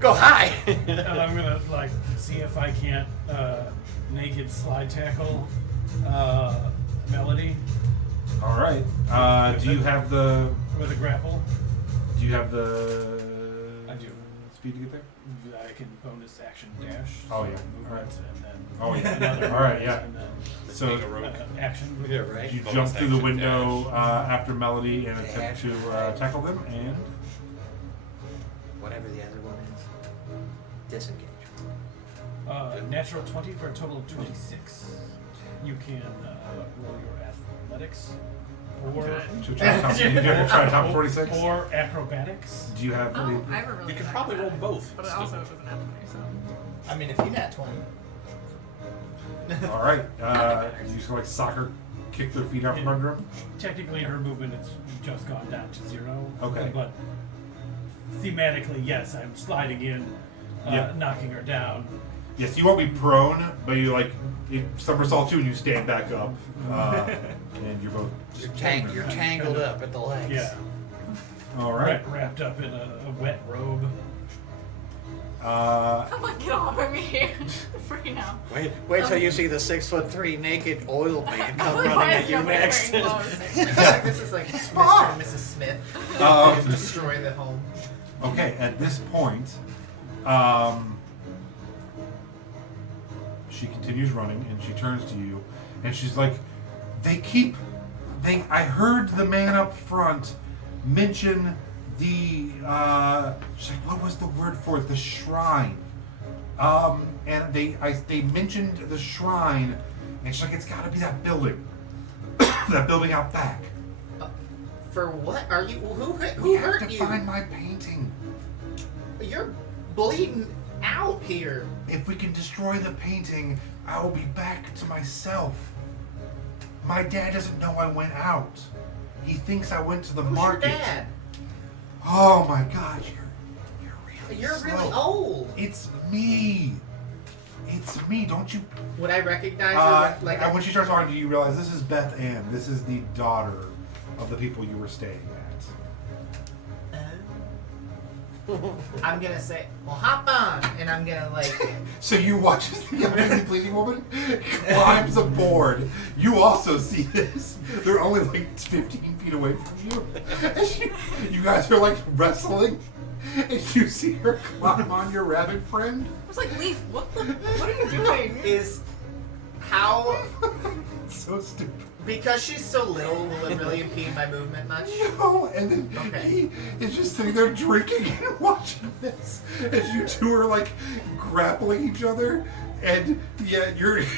Go high. And I'm gonna like see if I can't naked slide tackle Melody All right. Do you have the? with a grapple. Do you have the? I do. Speed to get there. I can bonus action dash. Oh, so yeah. Movement, Alright. and then Oh, yeah. another All right, movement, yeah. And then So Being a rogue. action. Yeah, right. you Bonus jump through the action window dash. after Melody and attempt Dash. to tackle them, and Whatever the other one is. Disengage. Natural 20 for a total of 26. You can roll your athletics or so try to top 46. or acrobatics. Do you have? Oh, any- I have a really You can good probably roll acrobatics, both. But it Still. also doesn't have 20, so. I mean, if you got 20. All right. You just like soccer kick their feet out from under them. Technically, her movement has just gone down to 0. Okay. But thematically, yes, I'm sliding in, Yeah. knocking her down. Yes, you won't be prone, but you like it somersault you and you stand back up, and you're both. You're tangled up at the legs. Yeah. All right. Wrapped up in a wet robe. I'm like, get off of me. Free now. Wait till you see the 6'3" naked oil man come I'm like, running why at is you nobody next. wearing clothes? This is like Mr. and Mrs. Smith. Destroy the home. Okay, at this point, she continues running and she turns to you and she's like, I heard the man up front mention the, she's like, what was the word for it? The shrine. And they mentioned the shrine and she's like, it's gotta be that building. That building out back. For what are you? Who We have hurt to you? find my painting. You're bleeding out here. If we can destroy the painting, I will be back to myself. My dad doesn't know I went out. He thinks I went to the Who's market. your dad? Oh my God, You're slow. really old. It's me. It's me. Don't you? Would I recognize you? Like and when she starts talking to you, you realize this is Beth Ann. This is the daughter of the people you were staying at. I'm gonna say, well, hop on, and I'm gonna like. So you watch as the elderly bleeding woman climbs aboard. You also see this. They're only like 15 feet away from you. And you guys are like wrestling. And you see her climb on your rabbit friend. I was like, Leaf, what are you doing? Is how So stupid. because she's so little, will it really impede my movement much? No, and then Okay. he is just sitting there drinking and watching this as you two are like grappling each other. And yeah,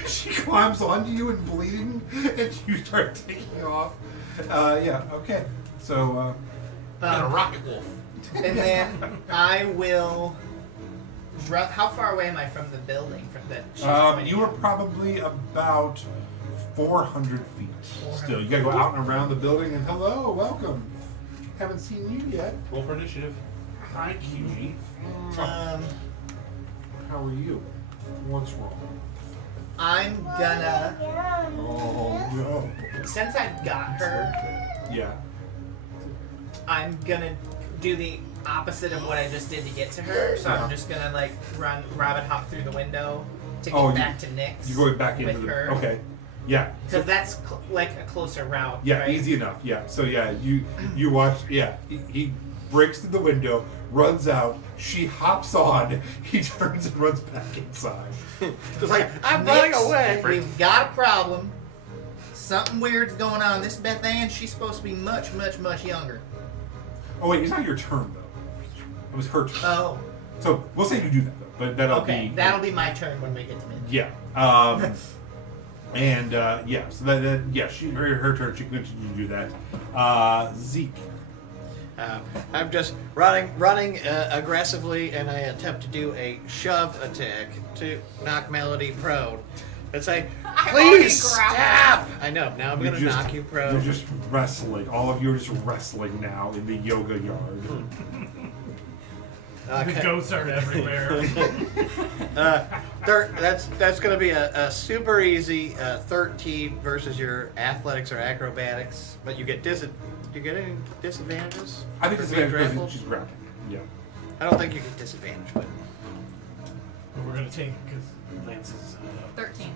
she climbs onto you and bleeding, and you start taking off. Yeah, okay. So, And a rocket wolf. And then I will. How far away am I from the building? From that? she's pointing you were at? probably about 400 feet. 400 Still, you gotta go out and around the building and hello, welcome. Haven't seen you yet. Roll for initiative. Hi, QG. Um, How are you? What's wrong? I'm gonna. Oh no. Since I've got her, Yeah. I'm gonna do the opposite of what I just did to get to her. So Uh-huh. I'm just gonna like run, rabbit hop through the window to get Oh, back to Nyx. You're going back into with the. her. Okay. Yeah. Because that's like a closer route. Yeah, right? easy enough. Yeah. So yeah, you watch. Yeah, he breaks through the window, runs out. She hops on. He turns and runs back inside. Just like, I'm running Nix, away. We've got a problem. Something weird's going on. This Beth Ann, she's supposed to be much, much, much younger. Oh wait, it's not your turn though. It was her turn. Oh, So we'll say you do that though, but that'll okay. be That'll be my turn when we get to me. yeah. And yeah, so that yeah, her turn. She can continue to do that. Zeke. I'm just running aggressively, and I attempt to do a shove attack to knock Melody prone. And say, I'm already please grappled." stop! I know, now I'm going to You're knock you prone. You're just wrestling. All of you are just wrestling now in the yoga yard. The goats are everywhere. That's going to be a super easy 13 versus your athletics or acrobatics, but you get do you get any disadvantages? I think for it's being because grappled? she's grappling. Yeah. I don't think you get disadvantage, but We're gonna take because Lance's 13.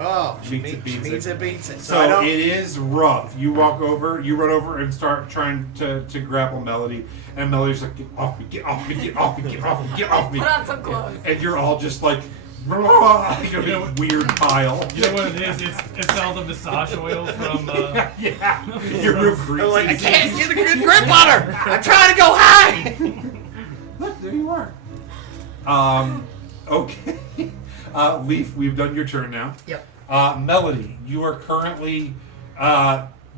oh, she Beats it, beats beats it. I So don't, it is rough. You run over and start trying to grapple Melody, and Melody's like, get off me, get off me, get off me, get off me, get off me. Put on some clothes. And you're all just like, weird pile. You know what it is? It's all the massage oil from. Yeah. You're real greasy. I'm like, I can't get a good grip on her. I'm trying to go high. Look, there you are. Okay. Leaf, we've done your turn now. Yep. Melody, you are currently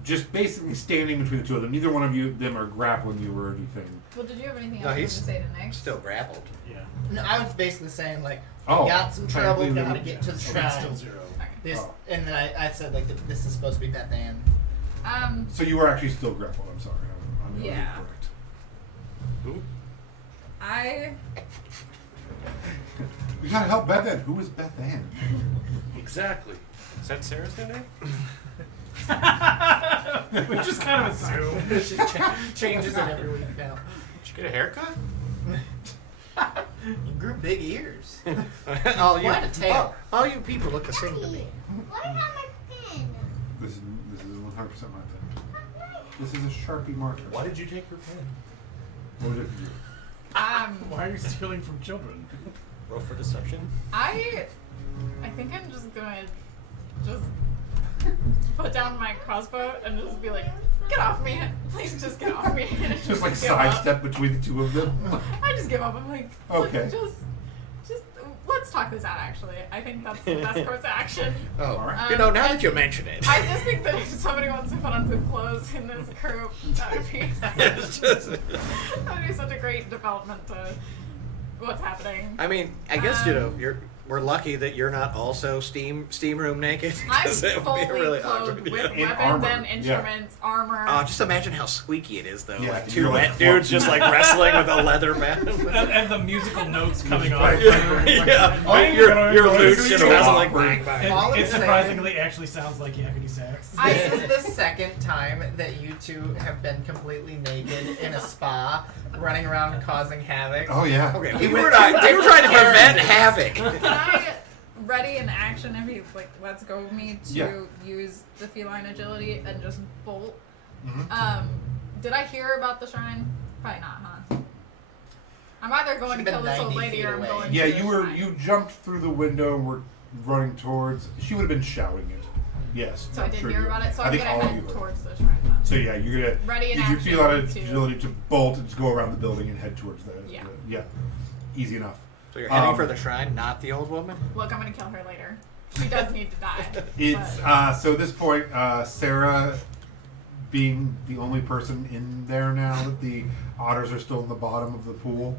just basically standing between the two of them. Neither one of them are grappling you or anything. Well, did you have anything No, else you wanted he's to say to Nick? Still grappled. Yeah. No, I was basically saying like, Oh, got some trying to trouble, clean gotta them. get to the So shrine. it's still 0. This, Oh. and then I said like, this is supposed to be Beth Ann. So you are actually still grappled. I'm sorry. I'm Yeah. incorrect. Who? I We gotta help Beth Ann. Who is Beth Ann? Exactly. Is that Sarah's new name? We just kind of assume. She changes it every week now. Did you get a haircut? You grew big ears. all Quite a tail. all you people look the same to me. What about my pen? This is 100% my pen. This is a Sharpie marker. Why did you take her pen? What did it do? Why are you stealing from children? Roll for deception. I think I'm just gonna just put down my crossbow and just be like, get off me. Please just get off me. Just like give up. sidestep between the two of them. I just give up. I'm like, look, Okay. just let's talk this out. Actually, I think that's the best course of action. Oh, Alright. now that you mention it. I just think that if somebody wants to put on some clothes in this group, that would be It's just- that would be such a great development to what's happening. I mean, I guess we're lucky that you're not also steam room naked. I'm 'cause it would fully be really clothed awkward. with In weapons armor, and yeah. instruments, armor. Oh, just imagine how squeaky it is, though. Yeah, like you're two like wet dudes just like wrestling with a leather bat. And the musical notes coming off. Yeah, Bang, your bang, lutes bang, just bang. wrestling. Bang, bang. All I'm It saying- surprisingly actually sounds like yakety sax. This is the second time that you two have been completely naked in a spa, running around causing havoc. Oh yeah. Okay, we were trying to prevent havoc. Can I ready in action if he like lets go of me to Yeah. use the feline agility and just bolt? Mhm. Did I hear about the shrine? Probably not, huh? I'm either going Should've to kill been this old 90 lady feet or I'm away. going Yeah, to the you shrine. jumped through the window and were running towards. She would have been shouting it. Yes. So I I'm did sure hear you- about it. So I I'm think gonna all of head you heard. towards the shrine then. So yeah, you're gonna. Ready in you action feel out of to- agility to bolt and just go around the building and head towards the. Yeah. Yeah. Easy enough. So you're heading Um, for the shrine, not the old woman? Look, I'm gonna kill her later. She does need to die. It's but- so at this point, Sarah, being the only person in there now that the otters are still in the bottom of the pool,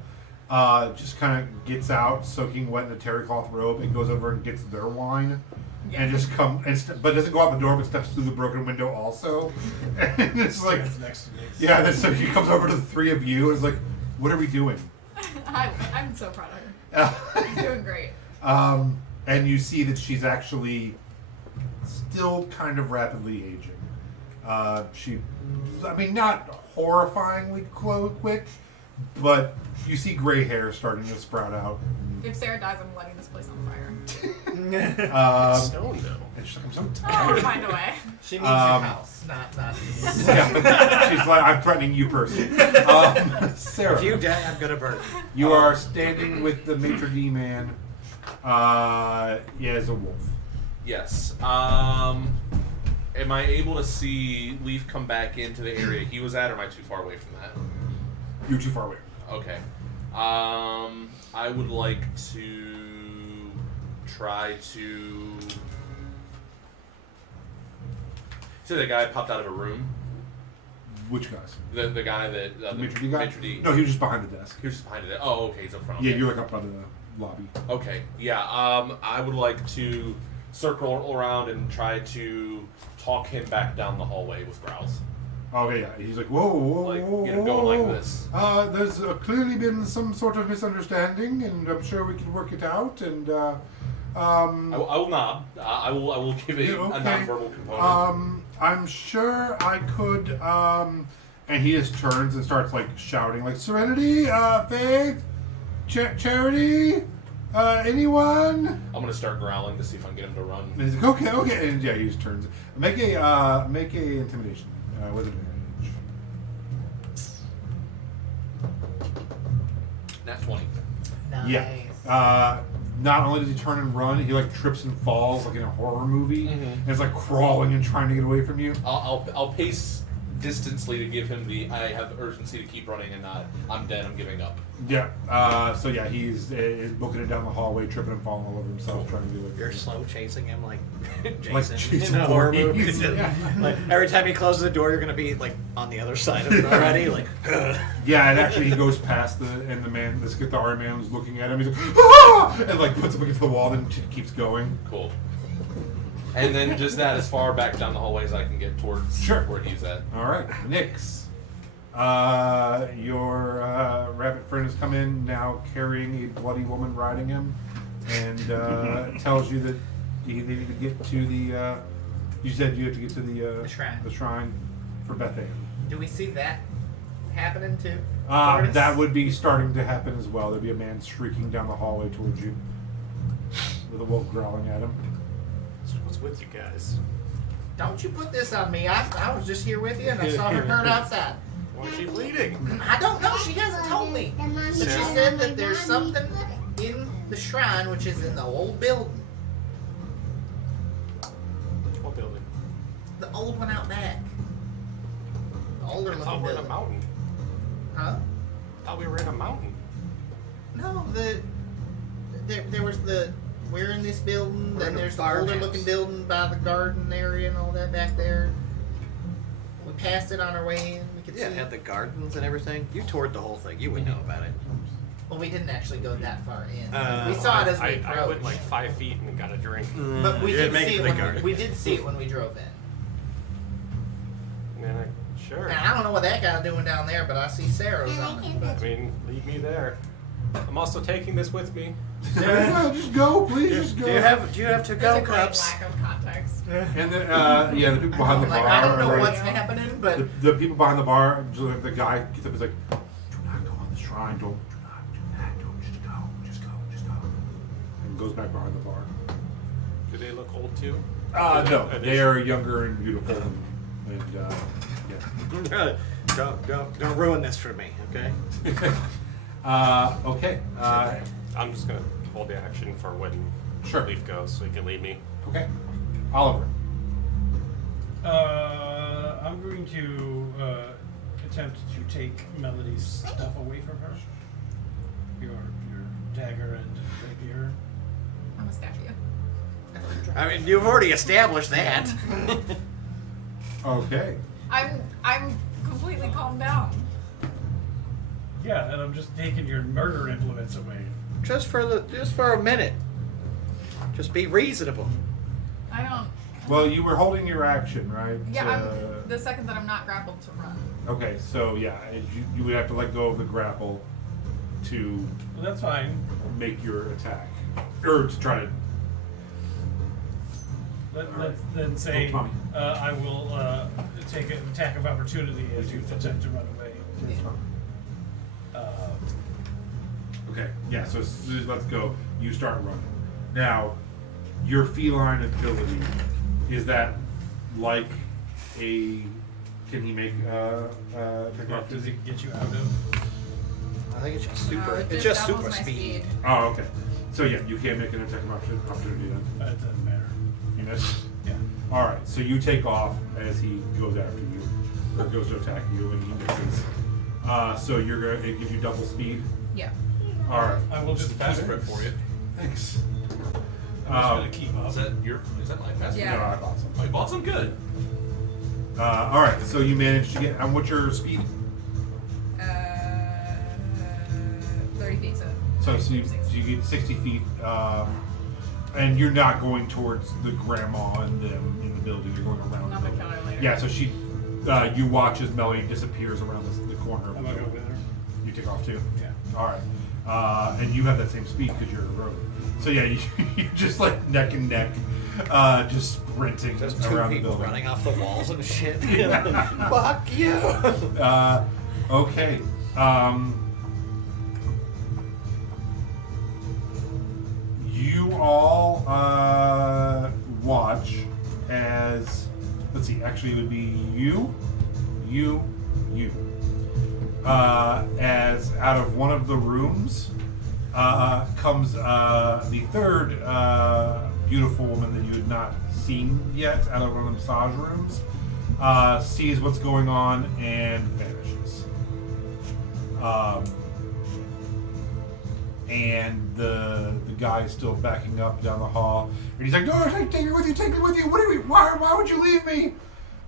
just kind of gets out, soaking wet in a terry cloth robe, and goes over and gets their wine, Yeah. and just but doesn't go out the door, but steps through the broken window also, and it's like, That's next to me. yeah. Then so he comes over to the three of you and is like, "What are we doing?" I'm so proud of her. She's doing great. And you see that she's actually still kind of rapidly aging. I mean, not horrifyingly quick, but you see gray hair starting to sprout out. If Sarah dies, I'm lighting this place on fire. Stone though. And she's like, I'm so Oh, tired. find a way. She means your house, not. Yeah. She's like, I'm threatening you personally. Sarah, If you die, I'm gonna burn. you are standing with the maitre d' man as a wolf. Yes. Am I able to see Leaf come back into the area he was at, or am I too far away from that? You're too far away. Okay. I would like to try to. See, the guy popped out of a room. Which guys? The guy that the Maitre d' guy? Maitre d'. No, he was just behind the desk. He was just behind it. Oh, okay, he's up front. Yeah, Okay. you're like up by the lobby. Okay, yeah. I would like to circle around and try to talk him back down the hallway with growls. Okay, yeah. He's like, whoa, whoa, Like, whoa, get him going whoa. like this. There's clearly been some sort of misunderstanding, and I'm sure we can work it out. And I will nod. I will give it yeah, a okay. nonverbal component. I'm sure I could. And he just turns and starts like shouting, like Serenity, Faith, Charity, anyone? I'm gonna start growling to see if I can get him to run. And he's like, okay, okay, and yeah, he just turns. Make a intimidation with advantage. Nat 20. Nice. Yeah. Not only does he turn and run, he like trips and falls like in a horror movie, and is like crawling and trying to get away from you. I'll pace distantly to give him the I have urgency to keep running and not I'm dead, I'm giving up. Yeah. So yeah, he's booking it down the hallway, tripping and falling all over himself, trying to do it. You're slow chasing him like Jason, Like Jason in a horror Voorhees. movie. Yeah. Like every time he closes the door, you're gonna be like on the other side of it already. Like, Yeah, and actually he goes past the Iron Man is looking at him. He's like, ah! And like puts him against the wall, and keeps going. Cool. And then just that as far back down the hallway as I can get towards Sure. where he's at. All right, Nyx. Your rabbit friend has come in now carrying a bloody woman riding him, and tells you that you need to get to the. You said you have to get to the shrine. The shrine for Beth Ann. Do we see that happening too? Tortoise? That would be starting to happen as well. There'd be a man shrieking down the hallway towards you, with a wolf growling at him. What's with you guys? Don't you put this on me. I was just here with you and I saw her hurt outside. Why is she bleeding? I don't know. She hasn't told me. But she said that there's something in the shrine, which is in the old building. What building? The old one out back. The older I looking thought we were in a building. mountain. Huh? I thought we were in a mountain. No, there was the we're in this building, We're then in a there's the older farmhouse. looking building by the garden area and all that back there. We passed it on our way in. We could yeah, see it had it. the gardens and everything. You toured the whole thing. You would know about it. Well, we didn't actually go that far in. Oh. We saw it as we I approached. went like 5 feet and got a drink. But we You did didn't make see it it to the when garden. we did see it when we drove in. And then sure. And I don't know what that guy's doing down there, but I see Sarah's on it. I mean, leave me there. I'm also taking this with me. No, just go, please, just go. Do you have to There's go a great cups? lack of context. And then, the people behind the Like, bar. I don't know are what's like, happening, but the people behind the bar, just like the guy gets up, he's like, "Do not go on the shrine. Do not do that. Don't just go." And goes back behind the bar. Do they look old too? No, Are they are younger and beautiful, and yeah. Don't ruin this for me, okay? Okay. I'm just gonna hold the action for when Sure. Leaf goes, so he can leave me. Okay. Oliver. I'm going to attempt to take Melody's stuff away from her. Your dagger and rapier. I'm a statue. I mean, you've already established that. Okay. I'm completely calmed down. Yeah, and I'm just taking your murder implements away. just for a minute. Just be reasonable. I don't. Well, you were holding your action, right? Yeah, I'm the second that I'm not grappled to run. Okay, so yeah, you would have to let go of the grapple to Well, that's fine. make your attack, or to try to. Let's then say Oh, Tommy. I will take an attack of opportunity as you attempt to run away. Okay, yeah. So as soon as let's go, you start running. Now, your feline ability, is that like a... Can he make Does it get you out of? I think it's just super. No, it it's just just doubles super my speed. Oh, okay. So yeah, you can't make an attack opportunity then. It doesn't matter. You miss? Yeah. Alright, so you take off as he goes after you, or goes to attack you, and he misses. So it gives you double speed? Yeah. Alright. I will just Fast prep for you. Thanks. I'm just gonna keep up. Is that my fast Yeah. No, I bought some. Oh, you bought some good. Alright, so you managed to get, and what's your speed? 30 feet. So you get 60 feet, and you're not going towards the grandma and them in the building, you're going around I'm the gonna building. kill her later. Yeah, so you watch as Melody disappears around the corner of the I'm gonna go building. with her. You take off too? Yeah. Alright. And you have that same speed because you're a road. So yeah, you're just like neck and neck, just sprinting Just two around the people building. running off the walls and shit. Fuck you. Okay. You all watch as, let's see, actually it would be you. As out of one of the rooms comes the third beautiful woman that you had not seen yet out of one of the massage rooms, sees what's going on and vanishes. And the guy is still backing up down the hall, and he's like, "No, take me with you, take me with you. What are we? Why would you leave me?"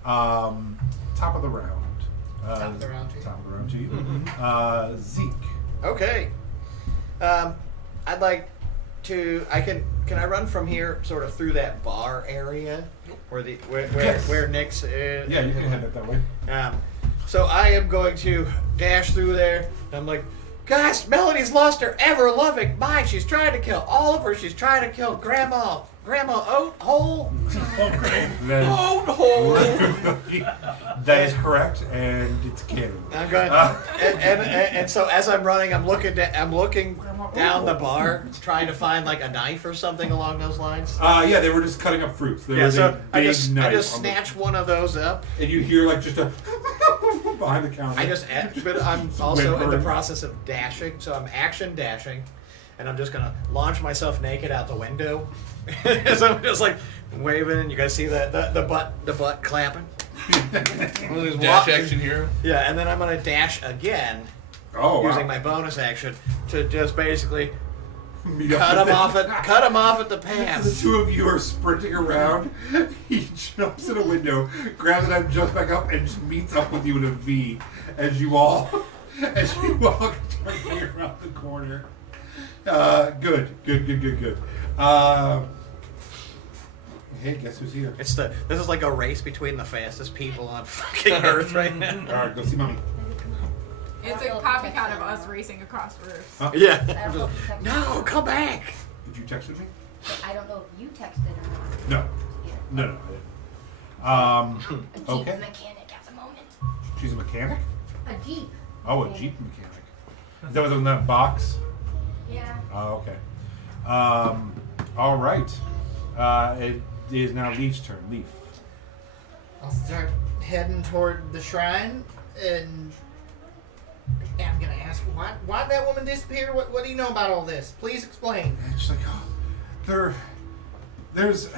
Top of the round. Top of the round to you. Top of the round to you. Zeke. Okay. I'd like to. Can I run from here, sort of through that bar area, where Yes. where Nick's is? Yeah, you can head it that way. So I am going to dash through there. And I'm like, guys, Melody's lost her ever-loving mind. She's trying to kill Oliver. She's trying to kill Grandma Oat Hole. Oh, great. Then- Oat Hole. that is correct, and it's canon. I'm going, and so as I'm running, I'm looking down the bar, trying to find like a knife or something along those lines. Yeah, they were just cutting up fruits. There Yeah, was so a I big just knife on snatch one of those up. and you hear like just a behind the counter. But I'm also in the Whimpering. process of dashing, so I'm action dashing, and I'm just gonna launch myself naked out the window. So I'm just like waving, and you guys see the butt clapping. Dash action hero. Yeah, and then I'm gonna dash again, Oh, using wow. my bonus action to just basically Meet up cut with him off at the The pass. two of you are sprinting around. He jumps in a window, grabs it up, jumps back up, and just meets up with you in a V as you all walk turning around the corner. Good. Hey, guess who's here? This is like a race between the fastest people on fucking Earth right now. All right, go see mommy. It's a copycat of us racing across roofs. Huh? Yeah. No, come back. Did you text me? I don't know if you texted or not. No. No, I didn't. A Jeep Okay. mechanic at the moment. She's a mechanic? A Jeep. Oh, a Jeep mechanic. Is that what's in that box? Yeah. Oh, okay. All right. It is now Leaf's turn. Leaf. I'll start heading toward the shrine, and I'm gonna ask, why'd that woman disappear? What do you know about all this? Please explain. And she's like, oh, there's.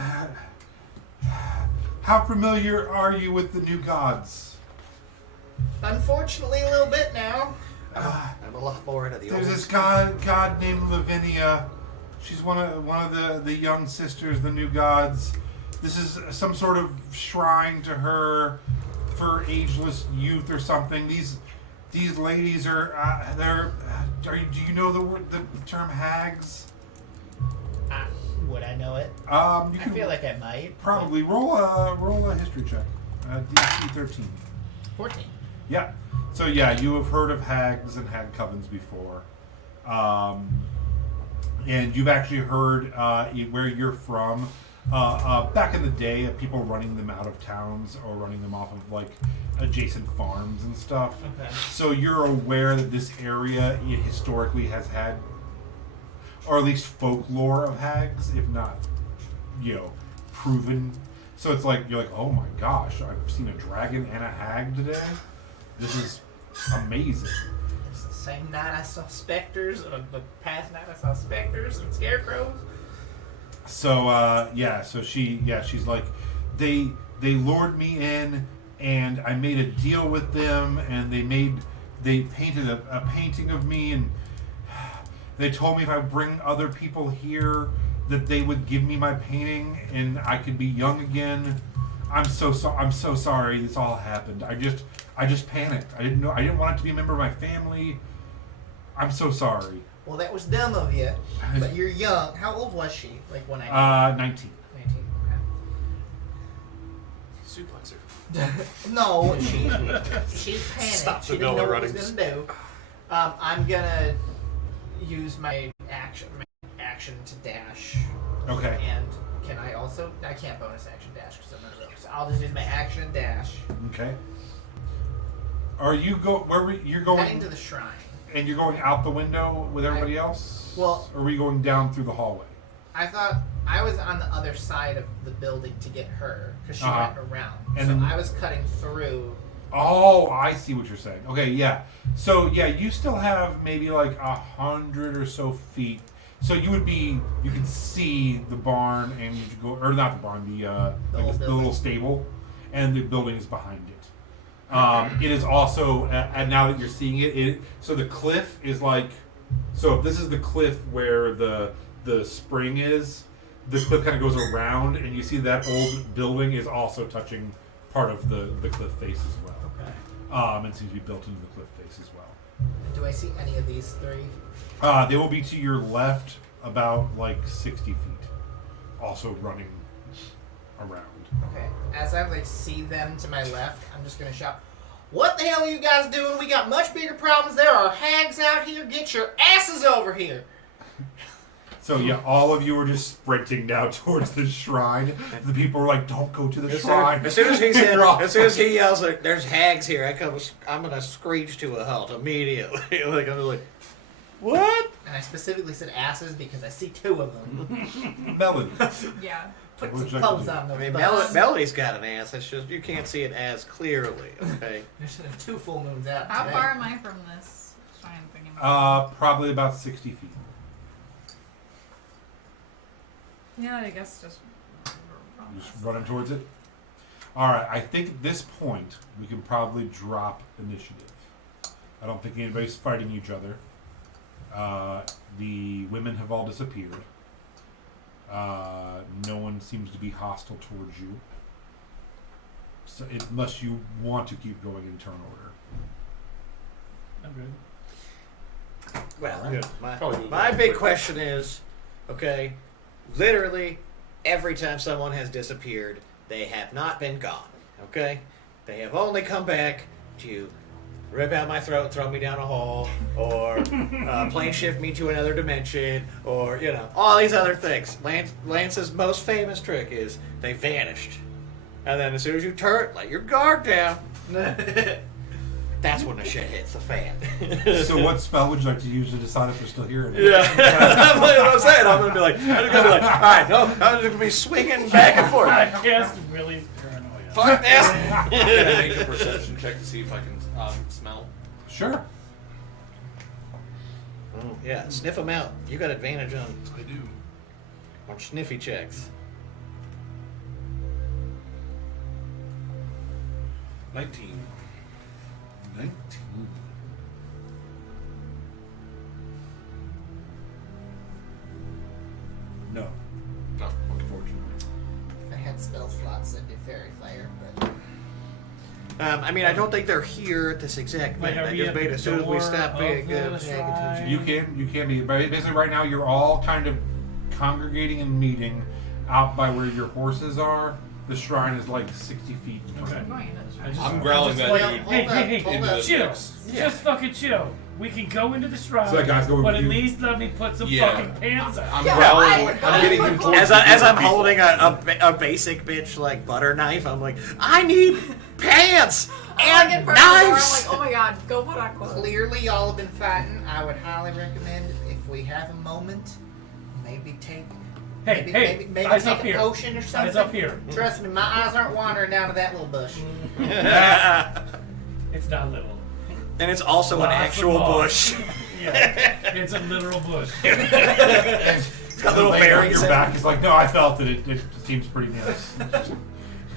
How familiar are you with the new gods? Unfortunately, a little bit now. I'm a lot more into the There's old this god named Lavinia. She's one of the young sisters, the new gods. This is some sort of shrine to her for ageless youth or something. These ladies are do you know the term hags? Would I know it? You I can feel like I might. probably roll a history check. DC 13. 14. Yeah. So yeah, you have heard of hags and hag covens before, and you've actually heard where you're from. Back in the day, of people running them out of towns or running them off of like adjacent farms and stuff. Okay. So you're aware that this area historically has had, or at least folklore of hags, if not proven. So it's like you're like, oh my gosh, I've seen a dragon and a hag today. This is amazing. It's the same night I saw specters, the past night I saw specters and scarecrows. So so she's like, they lured me in, and I made a deal with them, and they painted a painting of me, and they told me if I bring other people here that they would give me my painting and I could be young again. I'm so sorry this all happened. I just panicked. I didn't want it to be a member of my family. I'm so sorry. Well, that was dumb of you, but you're young. How old was she? Like when I 19. 19. Suplex her. No, she panicked. Stop the She didn't know Bella what was Runnings. gonna do. I'm gonna use my action to dash. Okay. And can I also? I can't bonus action dash because I'm not a rogue. So I'll just use my action and dash. Okay. Are you you're going Heading to the shrine. and you're going out the window with everybody else? Well- or are we going down through the hallway? I thought I was on the other side of the building to get her because she Uh-huh. went around. And so then- I was cutting through. Oh, I see what you're saying. Okay, yeah. So yeah, you still have maybe like 100 or so feet. So you can see the barn, and you go, or not the barn, the old the building. little stable, and the building is behind it. It is also, and now that you're seeing it, so the cliff is like, so if this is the cliff where the spring is, the cliff kind of goes around, and you see that old building is also touching part of the cliff face as well. Okay. It seems to be built into the cliff face as well. Do I see any of these three? They will be to your left, about like 60 feet, also running around. Okay. As I see them to my left, I'm just gonna shout, "What the hell are you guys doing? We got much bigger problems. There are hags out here. Get your asses over here!" So yeah, all of you are just sprinting now towards the shrine. The people are like, "Don't go to the shrine." As soon as he said, You're all- as soon as he yells, like, "There's hags here!" I'm gonna screech to a halt immediately. Like I'm like, what? And I specifically said asses because I see two of them. Melody. Yeah. Put What would some you like to clothes do? on those I mean, butts. Melody's got an ass. It's just you can't see it as clearly. Okay. There's 2 full moons out. How today. far am I from this shrine thingy? Probably about 60 feet. Yeah, I guess just. Just running towards it. All right. I think at this point we can probably drop initiative. I don't think anybody's fighting each other. The women have all disappeared. No one seems to be hostile towards you. So unless you want to keep going in turn order. I'm good. Well, Yeah, probably move my on big quickly. question is, okay, literally every time someone has disappeared, they have not been gone. Okay, they have only come back to rip out my throat, throw me down a hole, or plane shift me to another dimension, or all these other things. Lance's most famous trick is they vanished, and then as soon as you let your guard down, that's when the shit hits the fan. So what spell would you like to use to decide if they're still here? Or not? Yeah, that's what I'm saying. I'm gonna be like, all right, no, I'm just gonna be swinging back and forth. I cast really paranoia. Fuck this. Can I make a perception check to see if I can smell? Sure. Yeah, sniff them out. You got advantage I do. on sniffy checks. 19. 19. No, No. unfortunately. If I had spell slots, I'd do fairy fire, but I mean, I don't think they're here at this exact Wait, minute. are I we just at made the as soon as we door stop of being the shrine? You can be. But basically, right now you're all kind of congregating and meeting out by where your horses are. The shrine is like 60 feet in front Okay. of I'm you. going into the I shrine. just- I'm growling Well, that dude. hold Hey, up, hey, hey, hold into up. the chill. mix. Just fucking chill. We can go into the shrine, So that guy's going but with at you? least let me put some Yeah. fucking pants on. I'm Yeah, growling. I- I'm getting him towards As the I'm people. holding a basic bitch like butter knife, I'm like, I need pants I'm like in and front of the door, knives. I'm like, oh my god, go put on clothes. Clearly, y'all have been fighting. I would highly recommend if we have a moment, maybe take Hey, maybe eyes take up a here. potion or something. Eyes up here. Trust me, my eyes aren't wandering down to that little bush. It's not little. And it's also an Lots of actual moss. bush. Yeah, it's a literal bush. It's got little Laying on berries your in back it. is like, no, I felt that it seems pretty nice.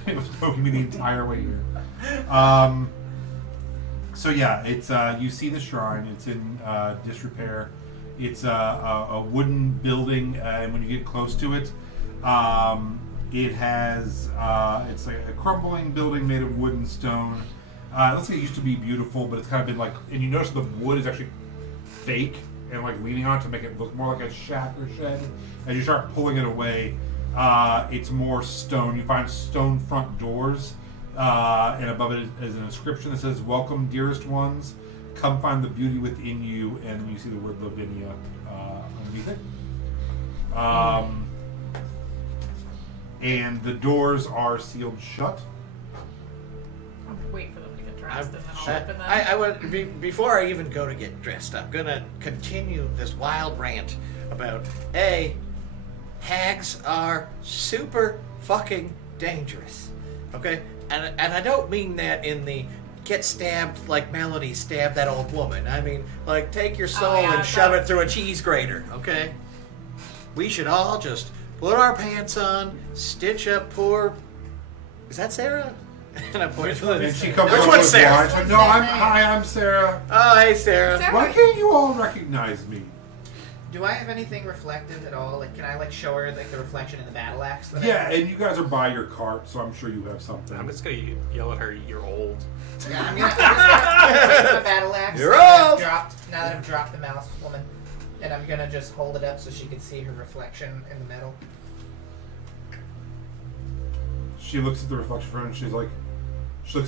It was poking me the entire way here. So yeah, it's you see the shrine. It's in disrepair. It's a wooden building, and when you get close to it, it has it's like a crumbling building made of wood and stone. Let's say it used to be beautiful, but it's kind of been like, and you notice the wood is actually fake and like leaning on it to make it look more like a shack or shed. As you start pulling it away, it's more stone. You find stone front doors, and above it is an inscription that says, "Welcome, dearest ones. Come find the beauty within you." And you see the word Lavinia underneath it. And the doors are sealed shut. I'm gonna wait for them to get dressed and then I'll open them. I would before I even go to get dressed, I'm gonna continue this wild rant about hags are super fucking dangerous. Okay? And I don't mean that in the get stabbed like Melody stabbed that old woman. I mean, like, take your soul yeah, and shove that- it through a cheese grater, okay? We should all just put our pants on, stitch up poor... Is that Sarah? And I point to And she comes Which up one's with Sarah? wine. She's like, no, I'm Sarah. Oh, hey, Sarah. Sarah? Why can't you all recognize me? Do I have anything reflective at all? Like, can I like show her like the reflection in the battle axe? That I Yeah, have? and you guys are by your cart, so I'm sure you have something. I'm just gonna yell at her, "You're old." Yeah, I'm gonna take my battle axe. You're now old. that I've dropped the mouse woman, and I'm gonna just hold it up so she can see her reflection in the metal. She looks at the reflection from her and she looks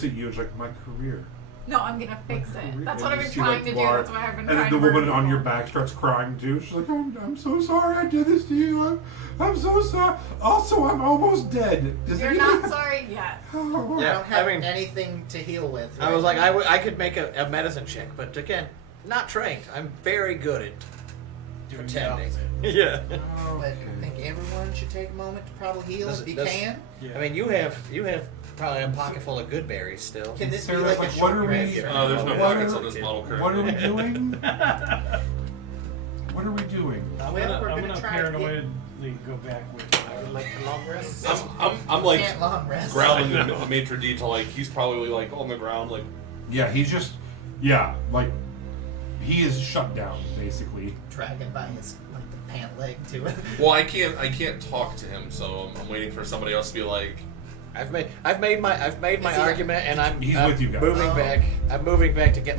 at you and she's like, my career. No, I'm gonna fix it. That's what I've And been you see, trying like, to do. blood. That's why I've been And trying then the to woman murder on your people. back starts crying too. She's like, I'm so sorry I did this to you. I'm so sorry. Also, I'm almost dead. Does You're anyone- not sorry yet. Oh. I Yeah, don't have I mean- anything to heal with. I was like, I could make a medicine check, but again, not trained. I'm very good at Doing the pretending. opposite. Yeah. But I think everyone should take a moment to probably heal Does- if you does- can. Yeah. I mean, you have probably a pocket full of good berries still. Can this be Sarah's like a like, short what are we- rest? There's no What pockets are- on this model What are currently. we doing? What are we doing? I'm Well, we're gonna gonna try and get- paranoidly go back with. I would like a long rest. I'm like Can't long rest. grounding the maitre d' to like he's probably like on the ground like Yeah, he's just, like, he is shut down, basically. Dragging by his like the pant leg to it. well I can't talk to him so I'm waiting for somebody else to be like I've made my Is he- argument, and I'm He's I'm with you guys. moving Oh. back. I'm moving back to get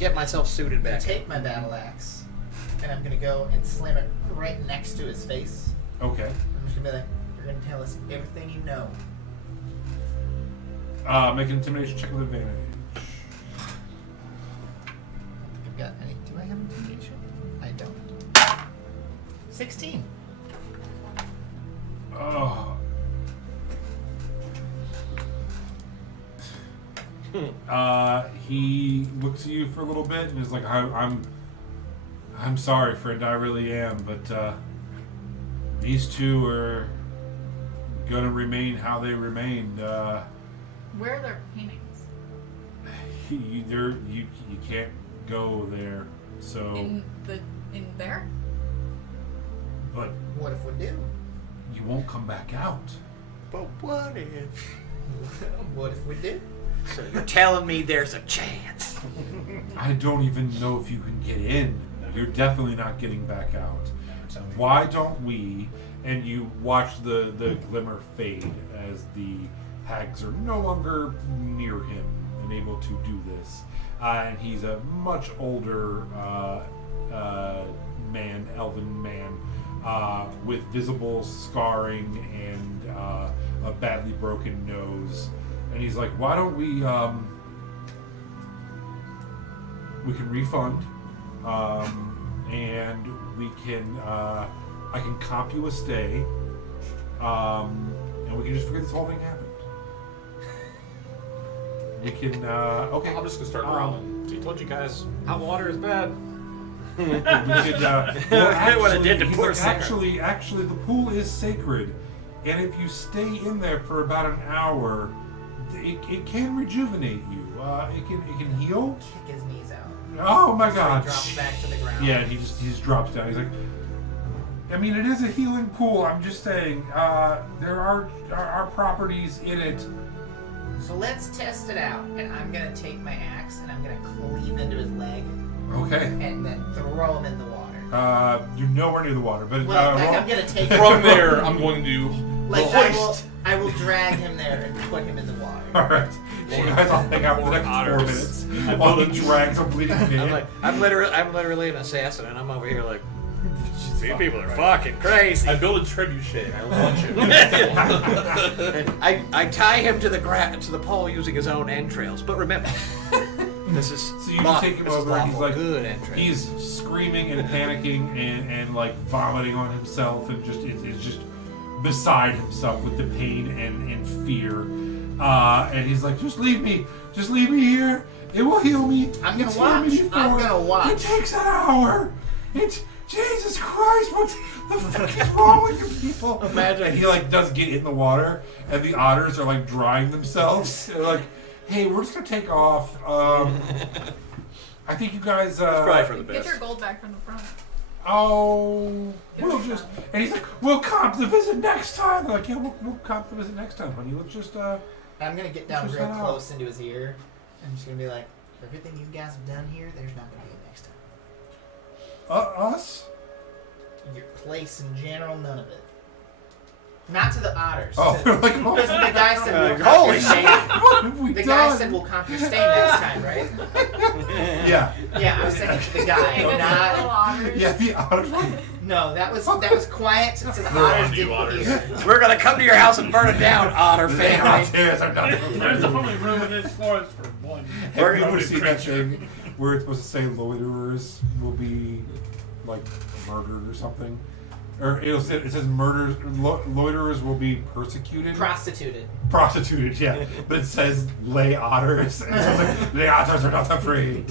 get myself suited I back. take my battle axe, and I'm gonna go and slam it right next to his face. Okay. I'm just gonna be like, "You're gonna tell us everything you know." Make an intimidation check with advantage. I don't think I've got any. Do I have intimidation? I don't. 16. Oh. He looks at you for a little bit and is like, I'm sorry, friend, I really am, but these two are gonna remain how they remained. Where are their paintings? You can't go there. So, In there? but What if we do? you won't come back out. But what if? What if we do? So you're telling me there's a chance? I don't even know if you can get in. You're definitely not getting back out. Why don't we? And you watch the glimmer fade as the hags are no longer near him and able to do this. And he's a much older man, elven man, with visible scarring and a badly broken nose. And he's like, why don't we can refund, and we can, I can comp you a stay, and we can just forget this whole thing happened. We can, okay. I'm just gonna start growling. I told you guys hot water is bad. We could, well, What it did to he's poor like, Sarah. actually, the pool is sacred, and if you stay in there for about an hour, it can rejuvenate you. It can heal. Kick his knees out. Oh my So God! he drops back to the ground. Yeah, and he just drops down. He's like, I mean, it is a healing pool. I'm just saying, there are properties in it. So let's test it out. And I'm gonna take my axe and I'm gonna cleave into his leg Okay. and then throw him in the water. You're nowhere near the water, but Well, like roll- I'm gonna take From there, I'm going to like hoist. I will drag him there and put him in the water. All right. You guys all hang out for the next 4 otters. minutes while he drags a bleeding man. I'm literally an assassin, and I'm over here like, these people are fucking crazy. I build a trebuchet. I launch it. And I tie him to the pole using his own entrails. But remember, this is So you just take him this is over, and he's lawful like, good entrails. he's screaming and panicking and like vomiting on himself and just it's just beside himself with the pain and fear. And he's like, just leave me here. It will heal me. I'm gonna It's healed me watch. before. I'm gonna watch. It takes an hour. Jesus Christ, what the fuck is wrong with you people? Imagine. And he like does get in the water, and the otters are like drying themselves. They're like, hey, we're just gonna take off. I think you guys. probably for the Get best. your gold back from the front. Oh, Give we'll me just. some. And he's like, we'll comp the visit next time. They're like, yeah, we'll comp the visit next time, honey. Let's just. I'm gonna get down Just real shut up. close into his ear. I'm just gonna be like, for everything you guys have done here, there's not gonna be a next time. Us? Your place in general, none of it. Not to the otters. Oh, to- we're like, oh, because the guy said we'll comp holy your stay. what have we The done? guy said we'll comp your stay next time, right? Yeah. Yeah, I was saying to the Hey, guy, little not. otters. Yeah, the otters. No, that was quiet since the on otters you, didn't otters. hear. We're gonna come to your house and burn it down, Otter They're family. not theirs, they're not There's theirs. only room in this forest for one. Have you ever loaded seen that creature. thing where it's supposed to say loiterers will be like murdered or something? Or it says loiterers will be persecuted. Prostituted. Prostituted, yeah. But it says lay otters. And so it's like, lay otters are not afraid.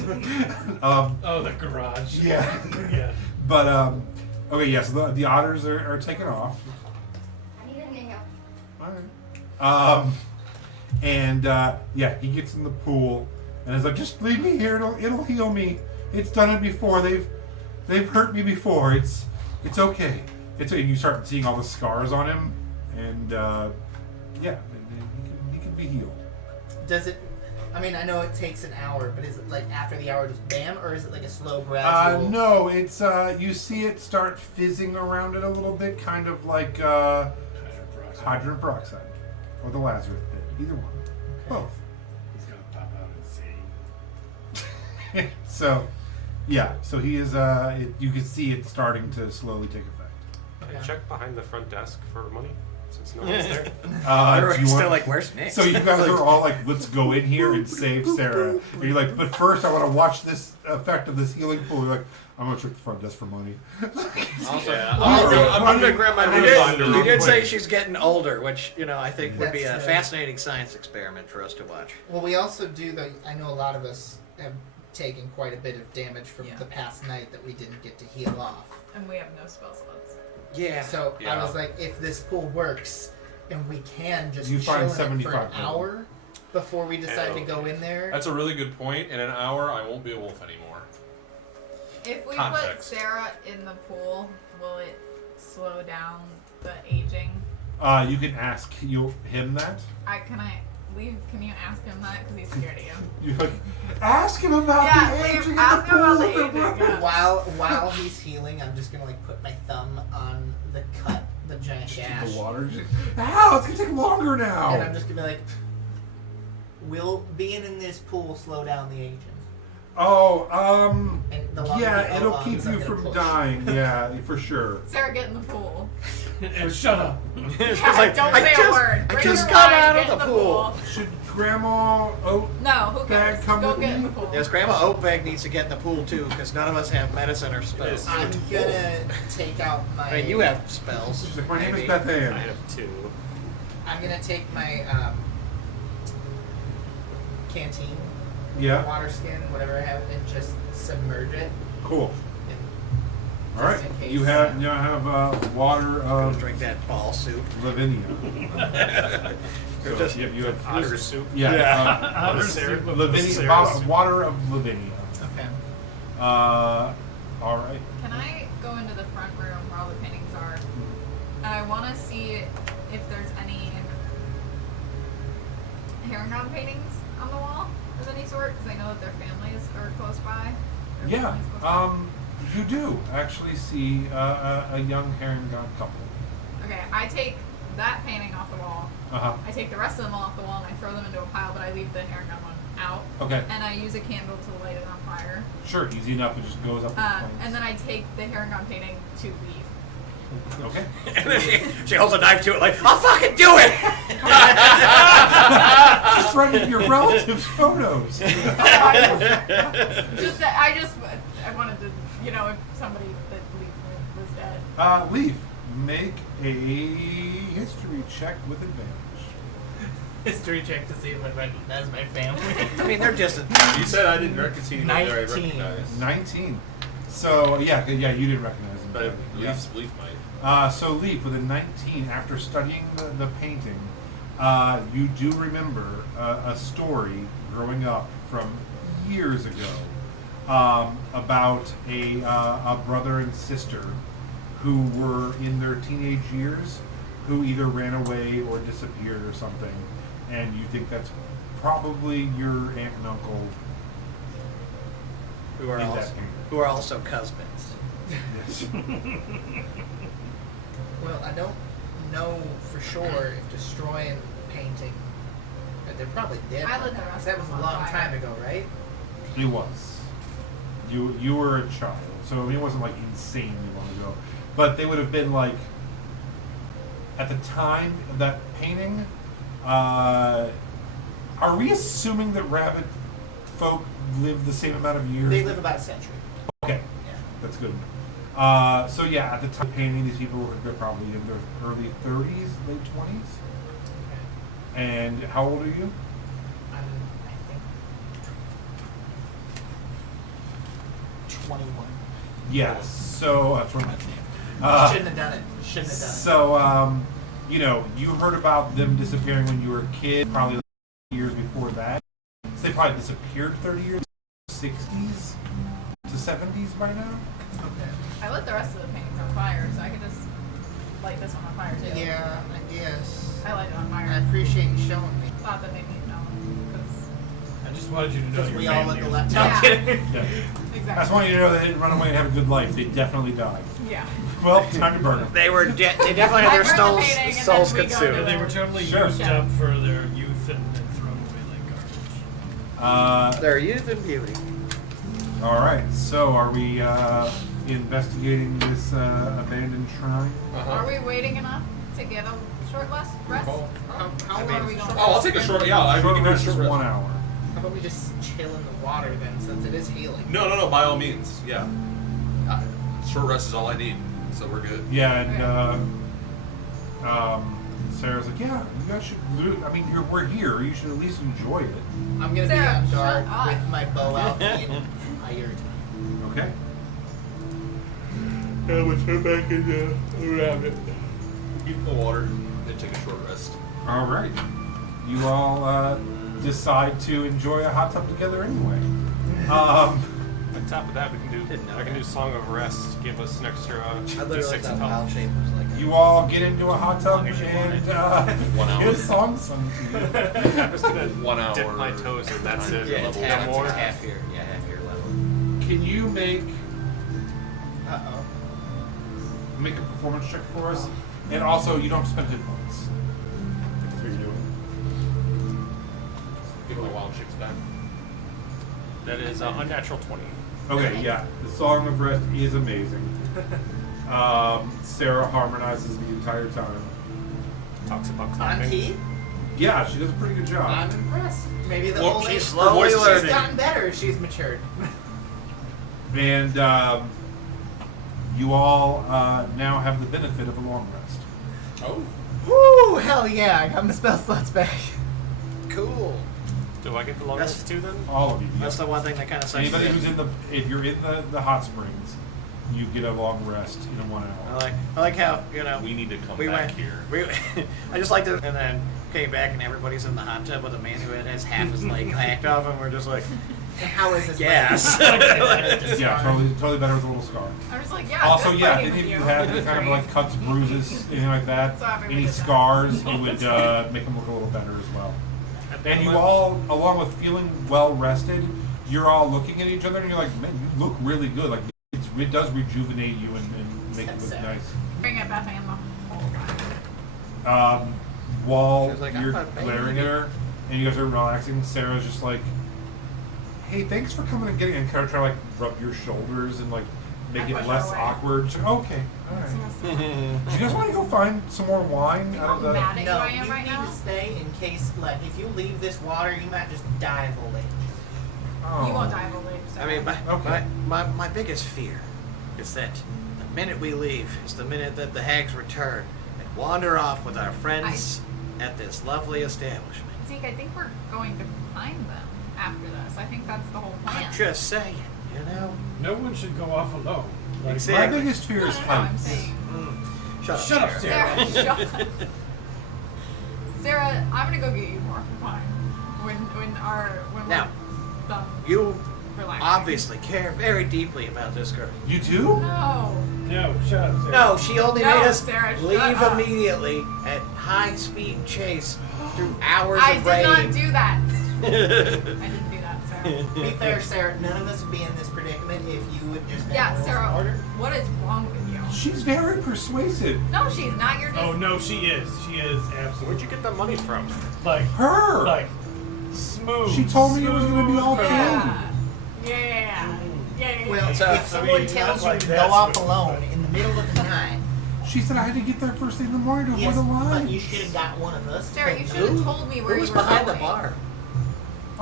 Oh, the garage. Yeah. Yeah. But, okay, yeah, so the otters are taken off. I need a nail. Alright. And, yeah, he gets in the pool and is like, just leave me here, it'll heal me. It's done it before, they've hurt me before, it's okay. And you start seeing all the scars on him, and, yeah, he can be healed. Does it? I mean, I know it takes an hour, but is it like after the hour just bam, or is it like a slow gradual? No, it's, you see it start fizzing around it a little bit, kind of like, hydrogen peroxide. Or the Lazarus pit. Either one. Both. He's gonna pop out and say, So, yeah. So he is. You can see it starting to slowly take effect. Can I check behind the front desk for money, since no one's there? Do Everyone's you still want- like, where's Nick? So you guys are all like, let's go in here and save Sarah. And you're like, but first I want to watch this effect of this healing pool. You're like, I'm gonna check the front desk for money. Also, Yeah, I'm gonna grab my I'm You gonna find her did, real you did quick. say she's getting older, which I think would be a That's, fascinating science experiment for us to watch. Well, we also do the. I know a lot of us have taken quite a bit of damage from Yeah. the past night that we didn't get to heal off. And we have no spell slots. Yeah. So I Yeah. was like, if this pool works, and we can just You chill find in it for 75 an gold. hour before we decide to Oh. go in there. That's a really good point. In an hour, I won't be a wolf anymore. If we Context. put Sarah in the pool, will it slow down the aging? You can ask him that. Can you ask him that? Because he's scared of you. You like ask him about Yeah, the leave- aging ask of him the about pool. the aging, yeah. While he's healing, I'm just gonna like put my thumb on the cut, the giant gash, The water. Ow! It's gonna take longer now. and I'm just gonna be like, "Will being in this pool slow down the aging?" Oh, And the longer yeah, the it'll lungs, keep I'm you gonna from push. dying. Yeah, for sure. Sarah, get in the pool. and shut up. She's Yeah, like, don't I say just, a word. I Bring just your got wine, out get of in the pool. Should Grandma No, who cares? Dad, come Go with get in me? the pool. Yes, Grandma Oatbag needs to get in the pool too, because none of us have medicine or spells. I'm gonna take out my. I mean, you have spells. She's like, my name is maybe. Beth Ann. I have 2. I'm gonna take my canteen, Yeah, water skin, whatever I have, and just submerge it cool. in All right. Just in case. You have water Gonna of drink that ball soup. Lavinia. Or So, just- you have Otter soup. Yeah. Otter Sarah- soup with Lavinia, Sarah soup. water of Lavinia. Okay. All right. Can I go into the front room where all the paintings are? And I want to see if there's any Herringham paintings on the wall of any sort, because I know that their families are close by. Their Yeah. families close You do actually see a young Herringham couple. by. Okay, I take that painting off the wall. Uh-huh. I take the rest of them off the wall and I throw them into a pile, but I leave the Herringham one out. Okay. And I use a candle to light it on fire. Sure. Easy enough. It just goes up. in flames. And then I take the Herringham painting to leave. Okay. And then she holds a knife to it like, I'll fucking do it! Threatening your relatives' photos. I wanted to, if somebody that was dead. Leaf, make a history check with advantage. History check to see if I recognize my family. I mean, they're distant. You said I didn't see anything that I 19. recognized. 19. So yeah, you didn't recognize him. But Yeah. Leaf might. So Leaf, with a 19, after studying the painting, you do remember a story growing up from years ago about a brother and sister who were in their teenage years who either ran away or disappeared or something, and you think that's probably your aunt and uncle Who are in that also, painting. who are also husbands. Yes. Well, I don't know for sure if destroying the painting. They're probably dead. I by lit the now, rest 'cause that of was them a on long fire. time ago, right? It was. You were a child, so I mean, it wasn't like insanely long ago, but they would have been like at the time of that painting. Are we assuming that rabbit folk live the same amount of years? They live about a century. Okay, Yeah. that's good. So yeah, at the time of painting, these people were probably in their early 30s, late 20s. And how old are you? I think 21. Yes. So that's what Shouldn't have done it. Shouldn't have done it. So, you heard about them disappearing when you were a kid, probably years before that. So they probably disappeared 30 years, 60s to 70s by now? Okay. I lit the rest of the paintings on fire, so I could just light this one on fire too. Yeah, I guess. I light it on I fire. appreciate you showing me. Thought that maybe you'd know, because I just wanted you to know Because your we all family look is- alike. No, Yeah. I'm kidding. Yeah. exactly. I just want you to know they didn't run away and have a good life. They definitely died. Yeah. Well, time to burn them. They were they definitely had I their burned the souls, painting and souls then we go consumed. Yeah, they were totally Sure. used Yeah. up for their youth and thrown away like garbage. Their youth and beauty. All right. So, are we investigating this abandoned shrine? Are we waiting enough to get a short rest? How How are about we we going? Oh, I'll take a short. Yeah, I Short can do a rest short is rest. 1 hour. How about we just chill in the water then, since it is healing? No. By all means. Yeah. Short rest is all I need, so we're good. Yeah, and Sarah's like, yeah, you guys should. I mean, we're here. You should at least enjoy it. I'm gonna Sarah, be on shut guard up. with my bow out the entire time. Okay. Yeah, we'll turn back into around it. Get in the water, then take a short rest. All right. You all decide to enjoy a hot tub together anyway. On top of that, we can do. Didn't know I can that. do Song of Rest. Give us an extra I literally D6 thought of health. wild shape was like You all get into a hot tub As long as you want and it. 1 hour. get a song sung to you. I'm just gonna 1 hour. dip my toes and that's it. yeah, it's No more. half your level. Can you make Uh-oh. a performance check for us? And also, you don't have to spend hit points. That's what you're doing. Get my wild chicks back. That is unnatural 20. Okay, yeah. The Song of Rest is amazing. Sarah harmonizes the entire time. Talks about On climbing. key? Yeah, she does a pretty good job. I'm impressed. Maybe the Well, old she's age slowly she's learning. gotten better as she's matured. And you all now have the benefit of a long rest. Oh. Woo! Hell yeah! I got my spell slots back. Cool. Do I get the long That's- rest too then? All of you. That's yes. the one thing that kind of sucks. Anybody who's in if you're in the hot springs, you get a long rest in 1 hour. I like how We need to come we back went here. I just like to, and then came back and everybody's in the hot tub with a man who has half his leg hacked off, and we're just like, And how is this? yes. Yeah, totally better with a little scar. I'm just like, yeah. Also, good yeah, fighting if with you you. had any That's kind of great. like cuts, bruises, anything like that, So happy we any did that. scars, it would make them look a little better as well. And you all, along with feeling well rested, you're all looking at each other and you're like, man, you look really good. Like it does rejuvenate you and make it look nice. Bring it back in the whole time. While She was like, you're "I'm not glaring at her and you guys are relaxing, Sarah's just like, hey, thanks for coming and getting, and kind of trying to like rub your shoulders and like make I it push her less away. awkward. She's like, okay, all right. Do you guys want to go find some more wine You know out of how the? mad at No, you I am you right need now? to stay in case, like, if you leave this water, you might just die of old age. Oh. You won't die of old age. I mean, Okay. my biggest fear is that the minute we leave is the minute that the hags return and wander off with our friends at this lovely establishment. Zeke, I think we're going to find them after this. I think that's the whole plan. I'm just saying, No one should go off alone. Like, My Exactly. biggest fear is I'm heights. saying. Shut up, Sarah, shut up. Sarah, I'm gonna go get you more wine when Now, we're done. You relaxing. obviously care very deeply about this girl. You do? No. No, shut up, Sarah. No, she only No, made us Sarah, shut leave up. immediately at high speed chase through hours I of did rain. not do that. I didn't do that, Sarah. To be fair, Sarah, none of us would be in this predicament if you would just make Yeah, rules in Sarah, order. what is wrong with you? She's very persuasive. No, she's not. You're just. Oh no, she is. She is absolutely. Where'd you get the money from? Like Her. Like smooth. She told me it was gonna be all smooth Yeah. Yeah. Yeah. Well, So, if someone I mean, tells not you like to that go off smooth, alone but- in the middle of the night, She said I had to get there first thing in the morning to avoid yes, the but line. you should have got one of us. to Sarah, take you the- should have told me where Who was you were behind the going. bar?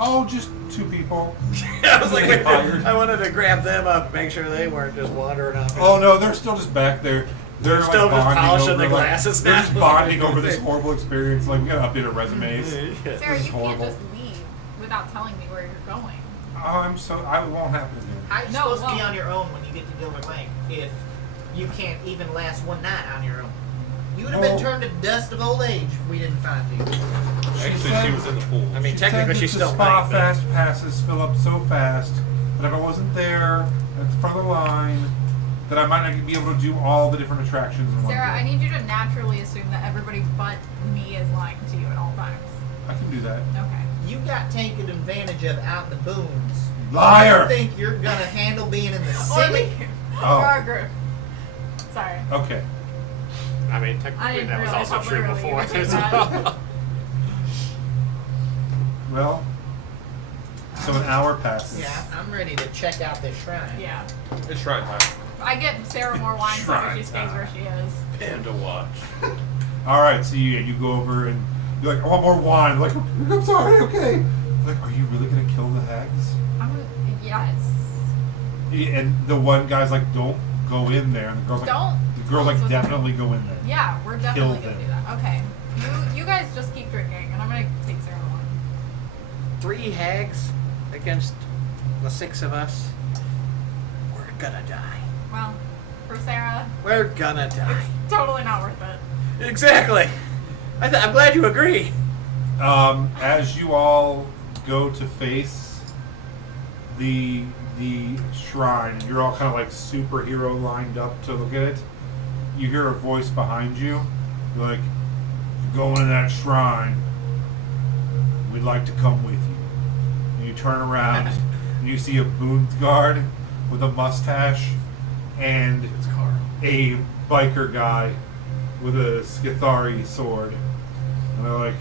Oh, just 2 people. I was like, They hired. I wanted to grab them up, make sure they weren't just wandering off. Oh no, they're still just back there. They're Still like just bonding polishing over, the like, glasses they're now. just bonding over this horrible experience. Like we gotta update our resumes. Sarah, This you is can't horrible. just leave without telling me where you're going. Oh, I won't happen again. How are you No, supposed to be well- on your own when you get to Gilbert Lake if you can't even last one night on your own? You would have been Well- turned to dust of old age if we didn't find you. Actually, said- she was in the pool. I mean, She technically, said she's that the still spa late, but- fast passes fill up so fast that if I wasn't there at the front of the line, that I might not be able to do all the different attractions in one Sarah, day. I need you to naturally assume that everybody but me is lying to you at all times. I can do that. Okay. You got taken advantage of out in the boons. I Liar! don't think you're gonna handle being in the Or city. me. Oh. Or our group. Sorry. Okay. I mean, I technically didn't that was realize also how true literally you before would take as that. well. Well, so an hour passes. Yeah, I'm ready to check out this shrine. Yeah. It's shrine time. I get Sarah more wine so Shrine she stays where she is. Panda watch. All right, so you go over and you're like, I want more wine. Like, I'm sorry, okay. Like, are you really gonna kill the hags? Yes. And the one guy's like, don't go in there. And the girl's like, Don't. the girl's like, definitely go in there. Yeah, we're definitely Kill gonna them. do that. Okay. You guys just keep drinking, and I'm gonna take Sarah along. 3 hags against the 6 of us. We're gonna die. Well, for Sarah, We're gonna die. it's totally not worth it. Exactly. I'm glad you agree. As you all go to face the shrine, and you're all kind of like superhero lined up to look at it, you hear a voice behind you. You're like, "You're going to that shrine. We'd like to come with you." And you turn around and you see a boon guard with a mustache and It's Carl. a biker guy with a Skithari sword. And they're like,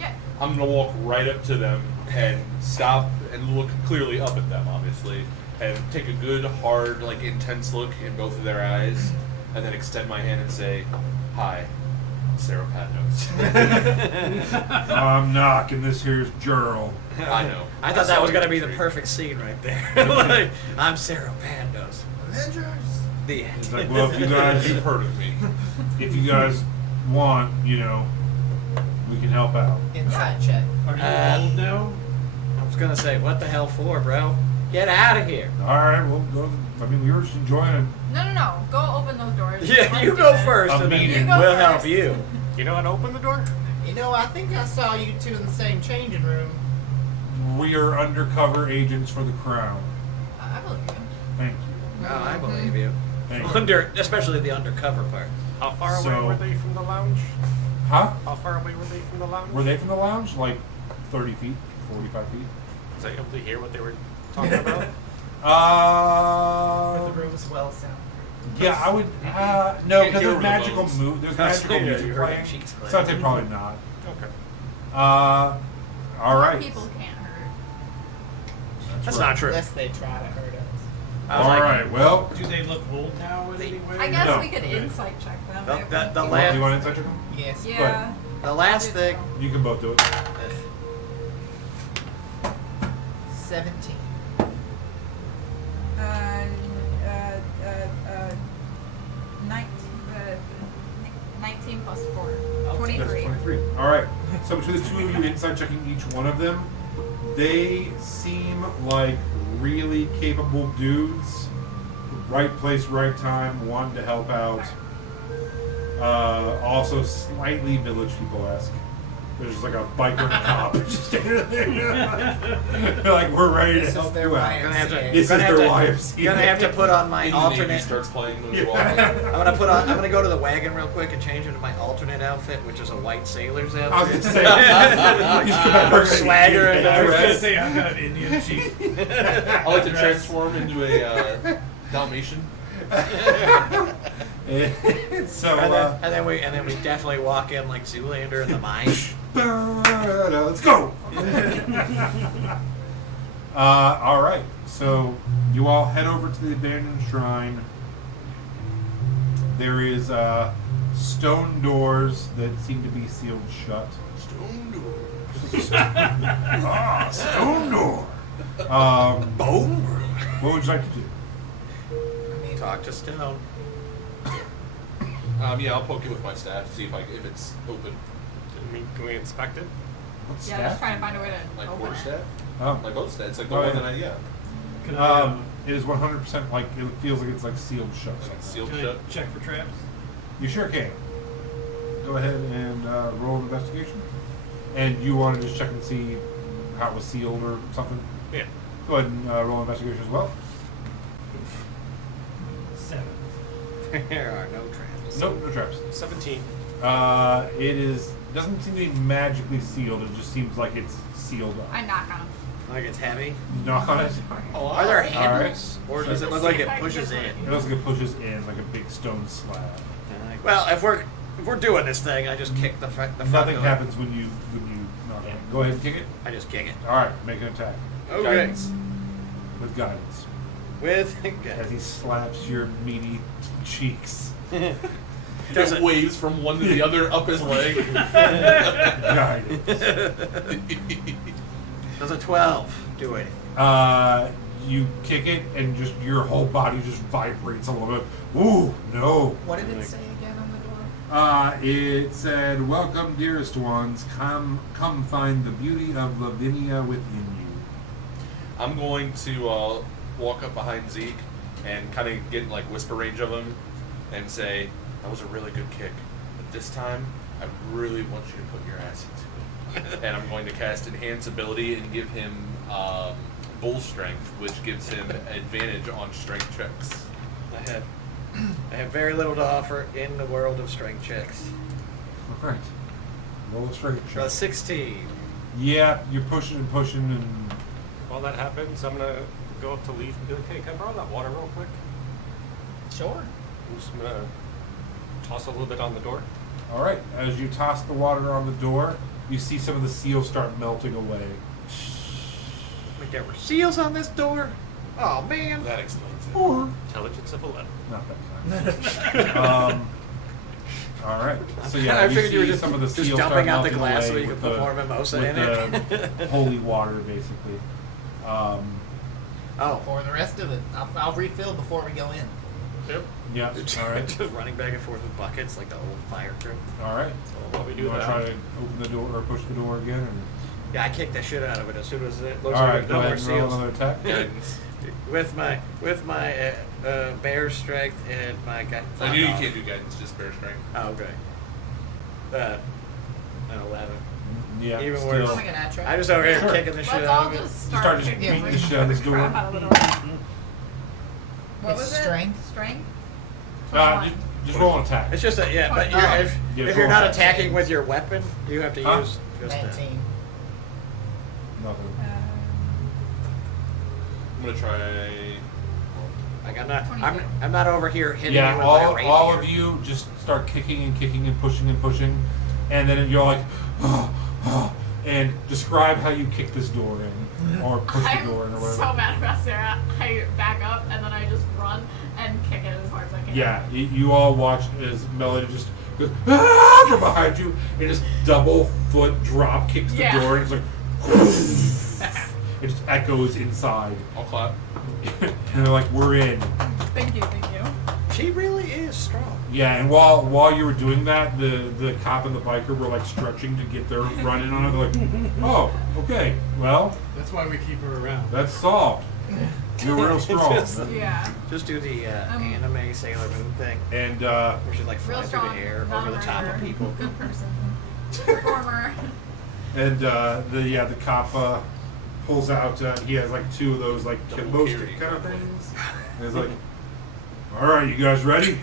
Yeah. I'm gonna walk right up to them and stop and look clearly up at them, obviously, and take a good, hard, like intense look in both of their eyes, and then extend my hand and say, "Hi, Sarah Padnos." I'm knocking this here's Gerald. I know. I thought that was gonna be the Trick. perfect scene right there. Like, I'm Sarah Pandos. Avengers. The end. It's like, well, if you guys, You've heard of me. if you guys want, we can help out. Inside check. Are you Uh, old now? I was gonna say, what the hell for, bro? Get out of here. All right, well, go. I mean, we were just enjoying it. No. Go open those doors. Yeah, Let's you do go this. first, A and then meeting. You go we'll help first. you. You know how to open the door? You know, I think I saw you two in the same changing room. We are undercover agents for the Crown. I believe you. Thank you. Oh, I believe you. Thank you. Especially the undercover part. How far away So- were they from the lounge? Huh? How far away were they from the lounge? Were they from the lounge? Like 30 feet, 45 feet? Was I able to hear what they were talking about? The room's well soundproof. Yeah, I would. No, because Hear there's the magical bones. move. There's magical Yeah, music you heard playing. the cheeks So I'd say clang. probably not. Okay. All right. People can't hurt. That's right. not true. Unless they try to hurt us. I was All like, right. Well, Do they look old now in any way? I guess No. we could insight check them. The- if the- we the do. last- you want inside check them? Yes. Yeah. The last I'll do thing. so. You can both do it. 17. Uh, uh, 19 plus 4. Oh, 23. 23. All right. So between the two of you, inside checking each one of them, they seem like really capable dudes. Right place, right time, wanting to help out. Also slightly Village People-esque. There's just like a biker and a cop just standing there. They're like, we're ready to This is help their you out. YMCA. Gonna have to, This gonna is have their to, YMCA. Gonna have to put on my And the Navy alternate. starts playing when you walk I'm in. gonna go to the wagon real quick and change into my alternate outfit, which is a white sailor's I was outfit. gonna say, he's Or swagger and I was gonna everything. say I'm not an Indian chief. I like to transform into a Dalmatian. so, And then we definitely walk in like Zoolander in the mine. let's go. All right. So you all head over to the abandoned shrine. There is stone doors that seem to be sealed shut. Stone door. Stone door. Bone brew. What would you like to do? I mean, Talk to Stone. Yeah, I'll poke it with my staff, see if it's open. Can we inspect it? What Yeah, just staff? trying to find a way to My open quarter it. staff? Oh. My boat staff. It's like the Oh, one yeah. that I Can I, It is 100% like it feels like it's like sealed shut. like somehow. sealed can I shut. check for traps? You sure can. Go ahead and roll an investigation. And you want to just check and see how it was sealed or something? Yeah. Go ahead and roll an investigation as well. 7. There are no traps. Nope, no traps. 17. It doesn't seem to be magically sealed. It just seems like it's sealed up. I knock on them. Like it's heavy. Knock on it. Are there All right. handles, or does it look like it pushes in? It looks like it pushes in like a big stone slab. Well, if we're doing this thing, I just kick the front Nothing door. happens when you knock on it. Go ahead and kick it. I just kick it. All right, make an attack Okay. Guidance. with guidance With as he slaps your meaty cheeks. Does It it- waves from one to the other up his leg. Guidance. Does a 12 do it? You kick it, and just your whole body just vibrates a little bit. Ooh, no. what did it say again on the door? It said, "Welcome, dearest ones. Come find the beauty of Lavinia within you." I'm going to walk up behind Zeke and kind of get in like whisper range of him and say, "That was a really good kick, but this time I really want you to put your ass into it." And I'm going to cast Enhance Ability and give him Bull Strength, which gives him advantage on strength checks. I have very little to offer in the world of strength checks. All right. Roll a strength A check. 16. Yeah, you're pushing and pushing, and While that happens, I'm gonna go up to Leaf and be like, "Hey, can I borrow that water real quick?" Sure. I'm just gonna toss a little bit on the door. all right. As you toss the water on the door, you see some of the seals start melting away. Wait, there were seals on this door? Oh man. That explains it. Or Intelligence of 11. not that kind. All right. So yeah, I figured you were see just, some of the just seals dumping start out the melting glass so away you could with put more mimosa with in it. the holy water, basically. Oh. Pour the rest of it. I'll refill before we go in. Yep. Yeah. All right. Just running back and forth with buckets like the old fire crew. All right. While we do You want to that, try to open the door or push the door again? Or? Yeah, I kicked the shit out of it as soon as it looks All like right, go no ahead more and roll seals. another attack. Guidance. With my bear strength and my I knew you can't do guidance, just bear strength. Oh, okay. An 11. Yeah, Even still. worse. Oh my god, natural. I just over here Sure. kicking the shit Let's out all of it. just Start start just kicking beating the the shit out of this door. crap out of the door. What It's was it? strength. Strength? Just roll an attack. It's just a, yeah, but Oh. if Yeah, you're roll not attack. attacking with your weapon, you have to Huh? use just 19. Nothing. I'm gonna try. like I'm 22. not over here hitting Yeah, you with my rapier. all of you just start kicking and pushing, and then you're like, and describe how you kick this door in, or push the door in, or I'm whatever. so mad about Sarah. I back up and then I just run and kick it as hard as I can. Yeah, you all watch as Melody just goes from behind you and just double foot drop kicks the Yeah. door, and it's like it just echoes inside, I'll clap. and they're like, "We're in." Thank you, thank you. She really is strong. Yeah, and while you were doing that, the cop and the biker were like stretching to get their run in on it. They're like, "Oh, okay, well, That's why we keep her around. that's solved. You're real strong." Just- Yeah. Just do the anime Sailor Moon thing, And where she's like Real flying through strong. the air not over a the top of murderer. people. Good person. Performer. the cop pulls out. He has like two of those like Double kimbo carry. stick kind of things. And he's like, "All right, you guys ready?"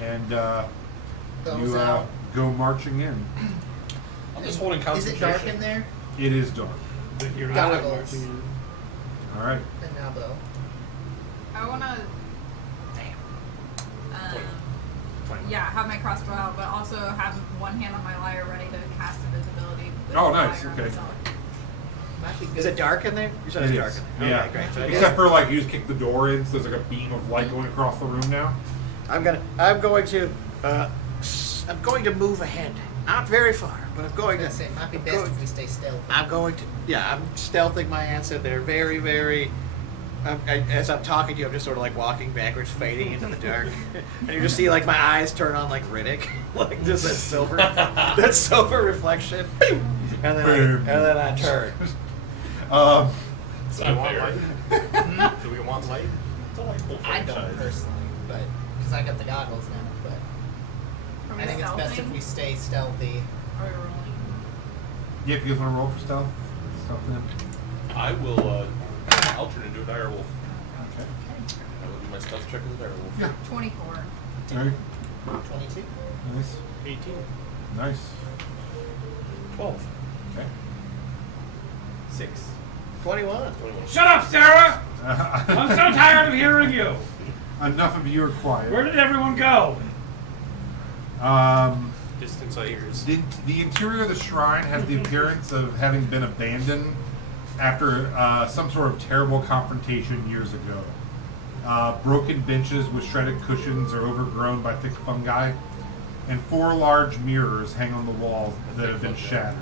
And Goes you out. go marching in. I'm just holding Is concentration. it dark in there? It is dark. But you're not Goggles. marching in. All right. And now though. I wanna Damn. have my crossbow out, but also have one hand on my lyre ready to cast invisibility. with Oh, the nice, lyre on okay. myself. Might be good. Is it dark in there? You said It it's is. dark in there. Yeah. Okay, great. So it is- Except for like you just kick the door in, so there's like a beam of light going across the room now. I'm going to move ahead. Not very far, but I'm I going was to. gonna say, it might be best if we stay still. I'm going to. Yeah, I'm stealthing my answer. They're very, very. As I'm talking to you, I'm just sort of like walking backwards, fading into the dark, and you just see like my eyes turn on like Riddick, like just that silver reflection, and then I turn. It's not fair. Do we want light? It's a lightful I don't franchise. personally, but because I got the goggles now. But Are we I think it's best if stealthing? we stay stealthy. Are we rolling? Yeah, if you guys want to roll for stealth, something. I will. I'll turn into a dire wolf. Okay. I will do my stealth check as a dire wolf. Yeah. 24. All right. 22. Nice. 18. Nice. 12. Okay. 6. 21. Shut up, Sarah! I'm so tired of hearing you. Enough of you are quiet. Where did everyone go? Distance ears. The interior of the shrine has the appearance of having been abandoned after some sort of terrible confrontation years ago. Broken benches with shredded cushions are overgrown by thick fungi, and 4 large mirrors hang on the walls that have been shattered,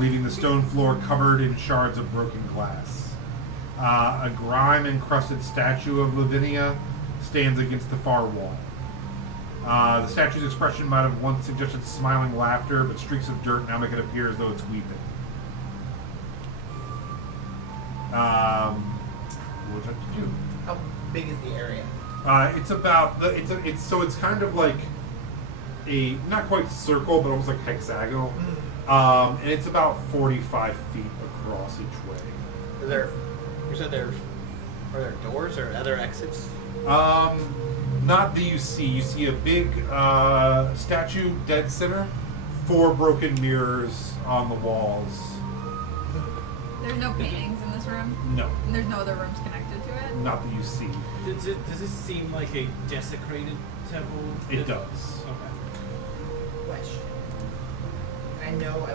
leaving the stone floor covered in shards of broken glass. A grime-encrusted statue of Lavinia stands against the far wall. The statue's expression might have once suggested smiling laughter, but streaks of dirt now make it appear as though it's weeping. What would you like to do? How big is the area? It's about it's kind of like a not quite circle, but almost like hexagonal, and it's about 45 feet across each way. Is there? You said there. Are there doors or other exits? Not that you see. You see a big statue dead center, 4 broken mirrors on the walls. There's no paintings in this room. No, And there's no other rooms connected to it. not that you see. Does this seem like a desecrated temple? It does. Okay. Question. I know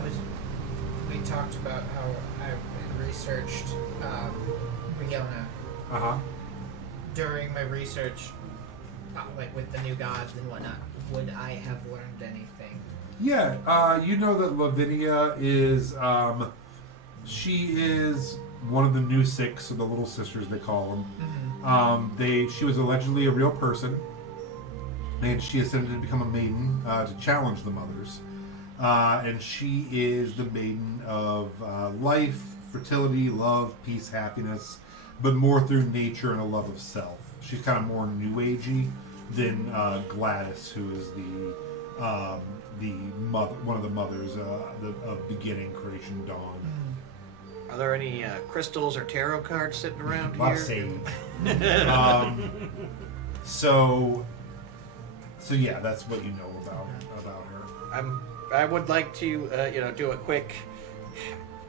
we talked about how I had researched Riona. During my research, like with the new gods and whatnot, would I have learned anything? Yeah, you know that Lavinia is, she is one of the new 6, or the little sisters they call them. She was allegedly a real person, and she ascended to become a maiden to challenge the mothers. and she is the maiden of life, fertility, love, peace, happiness, but more through nature and a love of self. She's kind of more new agey than Gladys, who is the mother, one of the mothers of beginning, creation, dawn. Are there any crystals or tarot cards sitting around A lot of here? sage. So yeah, that's what you know about her. I would like to do a quick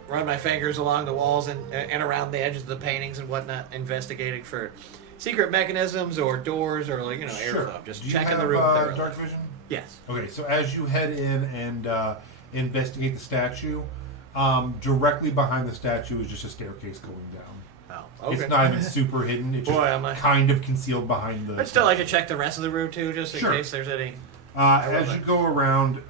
run my fingers along the walls and around the edges of the paintings and whatnot, investigating for secret mechanisms or doors or airflow. Just Do you checking have, the room thoroughly. dark vision? Yes. Okay, so as you head in and investigate the statue, directly behind the statue is just a staircase going down. Oh, okay. It's not even super hidden. It's Boy, just kind of concealed behind the. I'd still like to check the rest of the room too, just in Sure. case there's any. As you go around,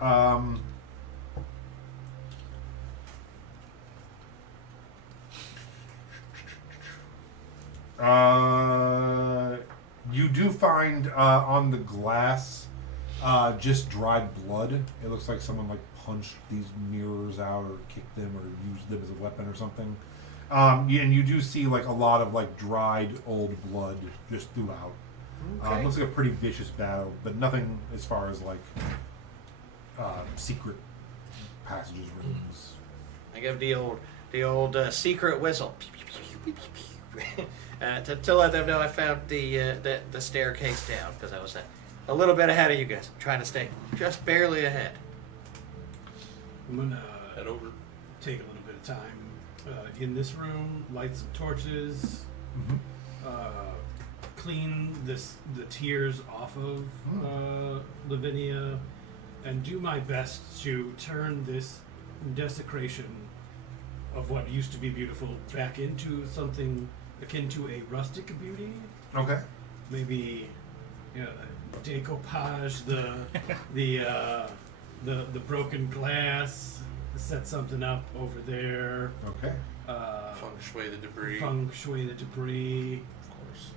you do find on the glass just dried blood. It looks like someone punched these mirrors out or kicked them or used them as a weapon or something. And you do see a lot of dried old blood just throughout. Okay. Looks like a pretty vicious battle, but nothing as far as secret passages, rooms. I give the old secret whistle to let them know I found the staircase down, because I was a little bit ahead of you guys. I'm trying to stay just barely ahead. I'm gonna Head over. take a little bit of time in this room, light some torches, clean the tears off of Lavinia, and do my best to turn this desecration of what used to be beautiful back into something akin to a rustic beauty. Okay. Maybe decoupage the broken glass, set something up over there. Okay. Feng shui the debris. Feng shui the debris. Of course.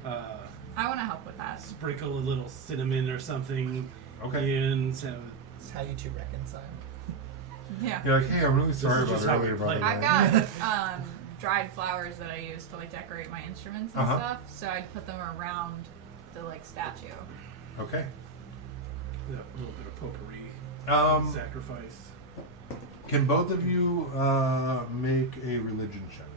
I want to help with that. Sprinkle a little cinnamon or something Okay. in. So This is how you two reconcile. Yeah. You're like, hey, I'm really sorry is about just how we earlier play. about I've that. got dried flowers that I use to decorate my instruments and Uh-huh. stuff. So I'd put them around the statue. Okay. yeah, a little bit of potpourri. Sacrifice. Can both of you make a religion check?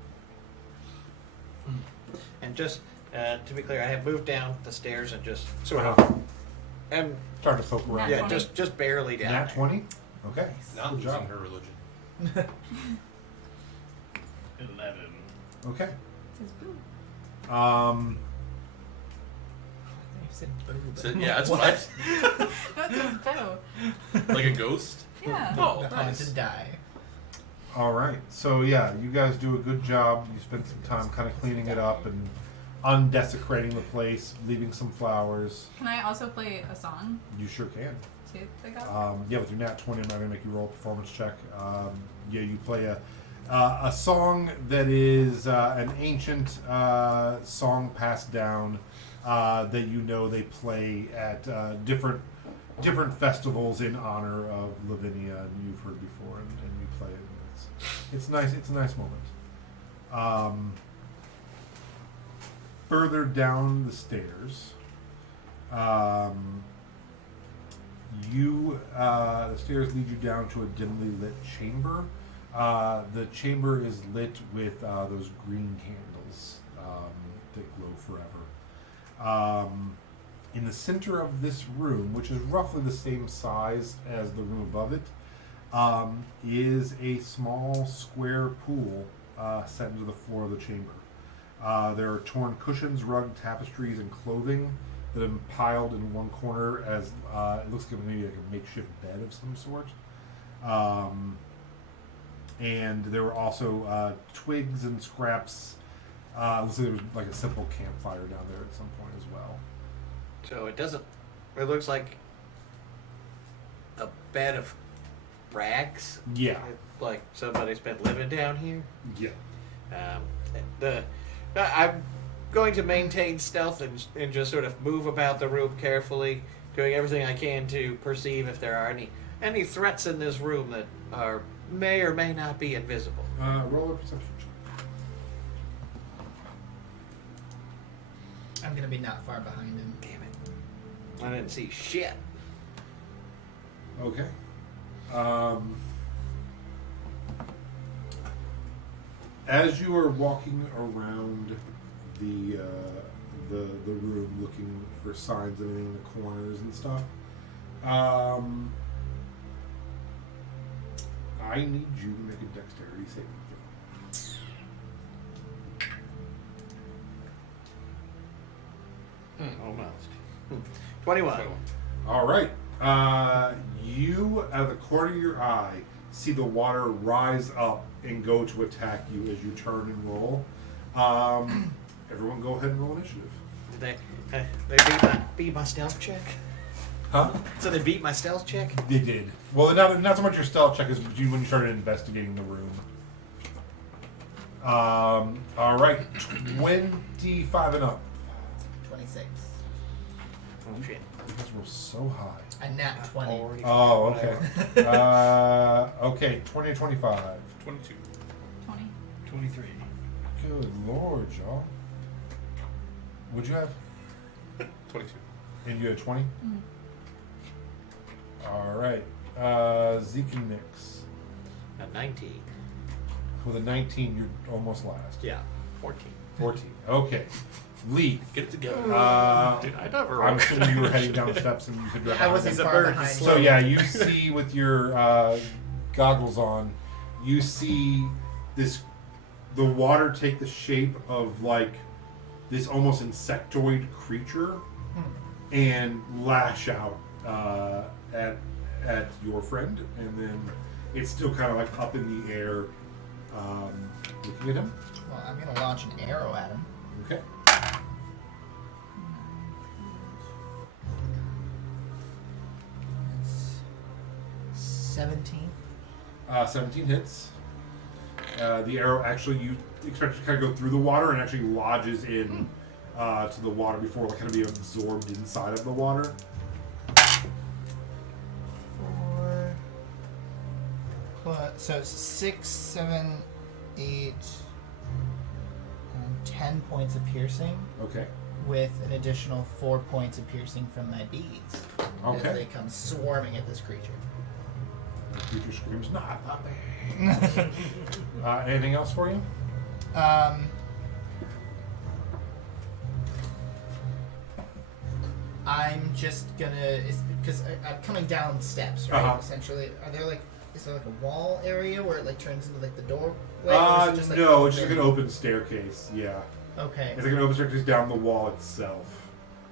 And just to be clear, I have moved down the stairs and just sort of and Starting to poke around. Nat yeah, 20. just barely down. Nat there. 20? Okay. Not Good losing job. her religion. 11. Okay. Says boo. You said boo. So, yeah, that's what I. That says boo. Like a ghost? Yeah. Oh, The nice. haunted die. All right. So, yeah, you guys do a good job. You spend some time kind of cleaning it up and undesecrating the place, leaving some flowers. Can I also play a song You sure can. to the god? Yeah, with your nat 20, I'm not going to make you roll a performance check. Yeah, you play a song that is an ancient song passed down that they play at different festivals in honor of Lavinia, and you've heard before, and you play it. And it's nice. It's a nice moment. Further down the stairs, the stairs lead you down to a dimly lit chamber. The chamber is lit with those green candles that glow forever. In the center of this room, which is roughly the same size as the room above it, is a small square pool set into the floor of the chamber. There are torn cushions, rug, tapestries, and clothing that have been piled in one corner as it looks like maybe like a makeshift bed of some sort. And there were also twigs and scraps. Looks like there was like a simple campfire down there at some point as well. So it looks like a bed of rags. Yeah. Like somebody's been living down here. Yeah. I'm going to maintain stealth and just sort of move about the room carefully, doing everything I can to perceive if there are any any threats in this room that may or may not be invisible? Roll a perception check. I'm gonna be not far behind him. Damn it. I didn't see shit. Okay. As you are walking around the room looking for signs of anything in the corners and stuff, I need you to make a dexterity saving throw. Almost. 21. All right. You, out of the corner of your eye, see the water rise up and go to attack you as you turn and roll. Everyone go ahead and roll initiative. Did they beat my stealth check? Huh? So they beat my stealth check? They did. Well, not so much your stealth check as when you started investigating the room. All right. 25 and up. 26. Oh, shit. You guys were so high. A nat 20. Already Oh, fucking okay. Okay, 20 and 25. 22. 20. 23. Good lord, y'all. What'd you have? 22. And you had 20? Mm. All right. Zeke and Nix. At 19. With a 19, you're almost last. Yeah. 14. 14. Okay. Lee. Get it together. Dude, I never. I'm assuming you were heading down the steps and you said you're I behind wasn't them. a far bird, behind he's you. So yeah, you see with your goggles on, you see the water take the shape of like this almost insectoid creature and lash out at your friend, and then it's still kind of like up in the air, looking at him. Well, I'm gonna launch an arrow at him. Okay. That's 17. 17 hits. The arrow actually, you expect it to kind of go through the water and actually lodges in to the water before it kind of be absorbed inside of the water. 4 plus, so 6, 7, 8, 10 points of piercing, Okay. with an additional 4 points of piercing from my beads. Okay. As they come swarming at this creature. The creature screams, "Not puppy!" Anything else for you? I'm just gonna, because I'm coming down steps, right? Uh-huh. Essentially, is there like a wall area where it like turns into like the doorway? Or is it just, like, No, it's just like open? an open staircase. Yeah, Okay. it's like an open staircase down the wall itself,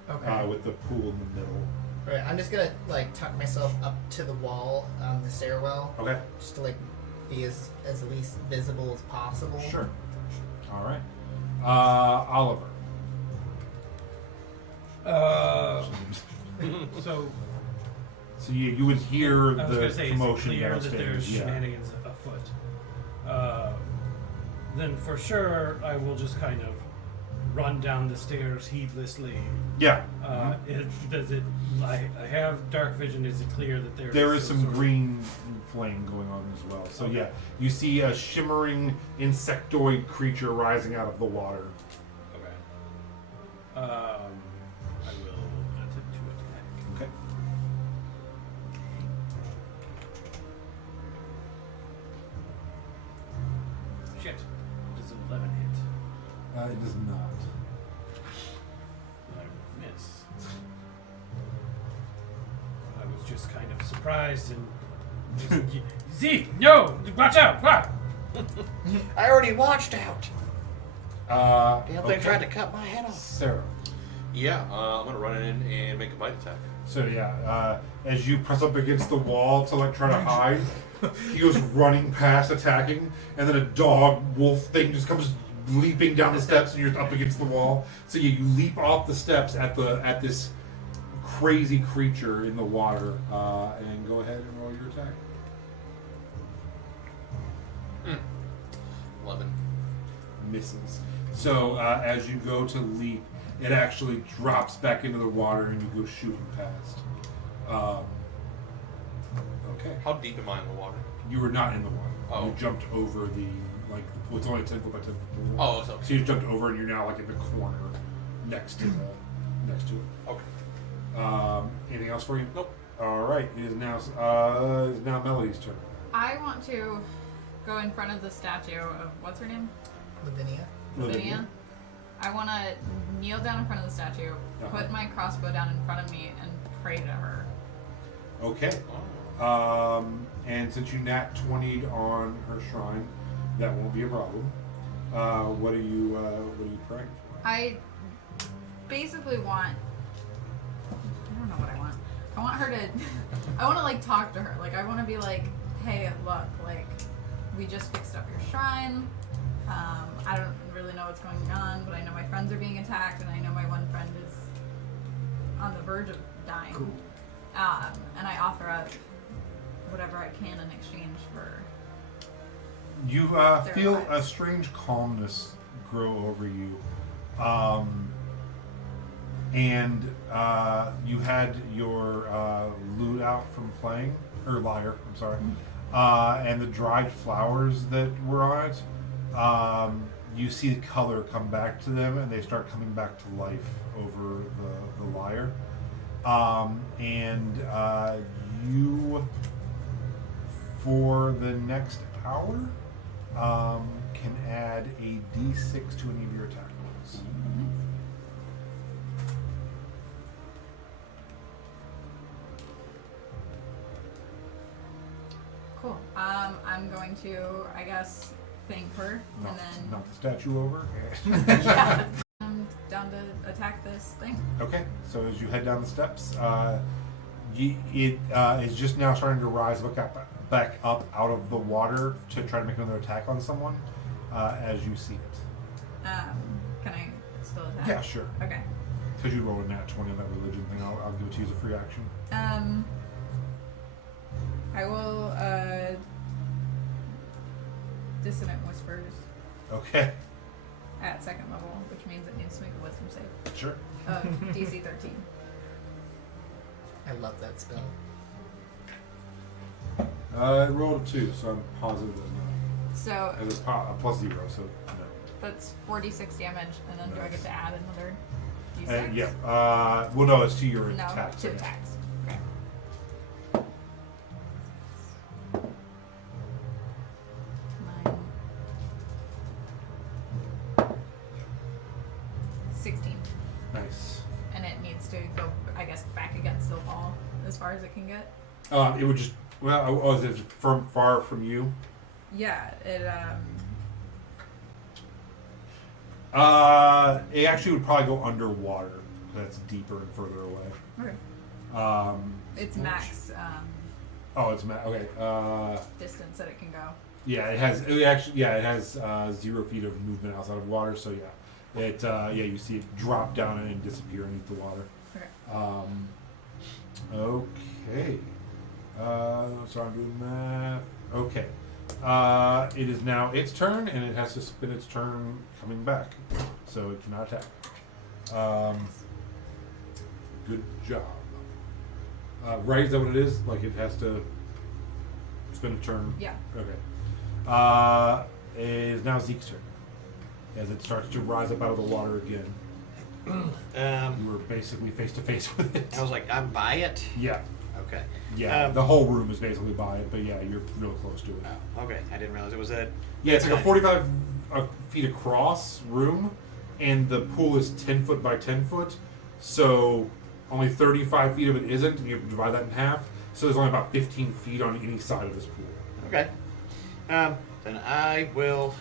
Okay. with the pool in the middle. Right. I'm just gonna like tuck myself up to the wall on the stairwell, Okay. just to like be as least visible as possible. Sure. All right. Oliver. So So you would hear I was the going to say, commotion it's clear that downstairs. there's Yeah. shenanigans afoot. Then for sure, I will just kind of run down the stairs heedlessly. Yeah. I have dark vision. Is it clear that There is some sort of- green flame going on as well. So yeah, you see a shimmering insectoid creature rising out of the water. Okay. I will attempt to attack. Okay. Shit. Does 11 hit? It does not. I will miss. I was just kind of surprised and. Zeke, no! Watch out! What? I already watched out. Damn thing Okay. tried to cut my head off. Sarah. Yeah, I'm gonna run in and make a bite attack. So yeah, as you press up against the wall to like try to hide, he goes running past, attacking, and then a dog wolf thing just comes leaping down the steps, and you're up against the wall. So you leap off the steps at this crazy creature in the water, and go ahead and roll your attack. 11. Misses. So as you go to leap, it actually drops back into the water, and you go shooting past. Okay. Okay. How deep am I in the water? You were not in the water. Oh. You jumped over the pool. It's only a 10 foot by 10 foot pool. Oh, it's okay. So you jumped over and you're now like in the corner next to it. Okay. Anything else for you? Nope. All right. It is now Melody's turn. I want to go in front of the statue of what's her name? Lavinia. Lavinia. I want to kneel down in front of the statue, put my crossbow down in front of me, and pray to her. Okay. And since you nat 20'd on her shrine, that won't be a problem. What are you praying for? I basically want. I don't know what I want. I want her to. I want to like talk to her. Like I want to be like, hey, look, like we just fixed up your shrine. I don't really know what's going on, but I know my friends are being attacked, and I know my one friend is on the verge of dying. Cool. And I offer up whatever I can in exchange for. You feel lives. a strange calmness grow over you. And you had your lute out from playing, or lyre, I'm sorry, and the dried flowers that were on it. You see the color come back to them, and they start coming back to life over the lyre. And you, for the next hour, can add a d6 to any of your attack rolls. Cool. I'm going to, I guess, thank her, and then Knock the statue over. yeah, I'm down to attack this thing. Okay, so as you head down the steps, it is just now starting to rise back up out of the water to try to make another attack on someone as you see it. Can I still attack? Yeah, sure. Okay. Because you rolled a nat 20 on that religion thing, I'll give it to you as a free action. I will Dissonant Whispers Okay, at second level, which means it needs to make a wisdom save sure. of DC 13. I love that spell. I rolled a 2, so I'm positive that no. So As a plus 0, so no. that's 46 damage, and then do I get to add another D6? Yeah, well no, it's to your No, attack. to attacks. Okay. Nine. 16. Nice. And it needs to go, I guess, back against the wall as far as it can get. It would just, is it from far from you? Yeah, It actually would probably go underwater. That's deeper and further away. okay. It's max It's okay. distance that it can go. Yeah, it has 0 feet of movement outside of water. So you see it drop down and disappear underneath the water. Okay. Okay. So I'm doing math. Okay. It is now its turn, and it has to spin its turn coming back, so it cannot attack. Good job. Right, is that what it is? Like it has to spin a turn? Yeah. Okay. It is now Zeke's turn. As it starts to rise up out of the water again. You were basically face to face with it. I was like, I'm by it? Yeah. Okay. Yeah, the whole room is basically by it, but yeah, you're real close to it. Oh, okay. I didn't realize it was a... Yeah, it's like a 45 feet across room, and the pool is 10 foot by 10 foot, so only 35 feet of it isn't, and you have to divide that in half, so there's only about 15 feet on any side of this pool. Okay. Then I will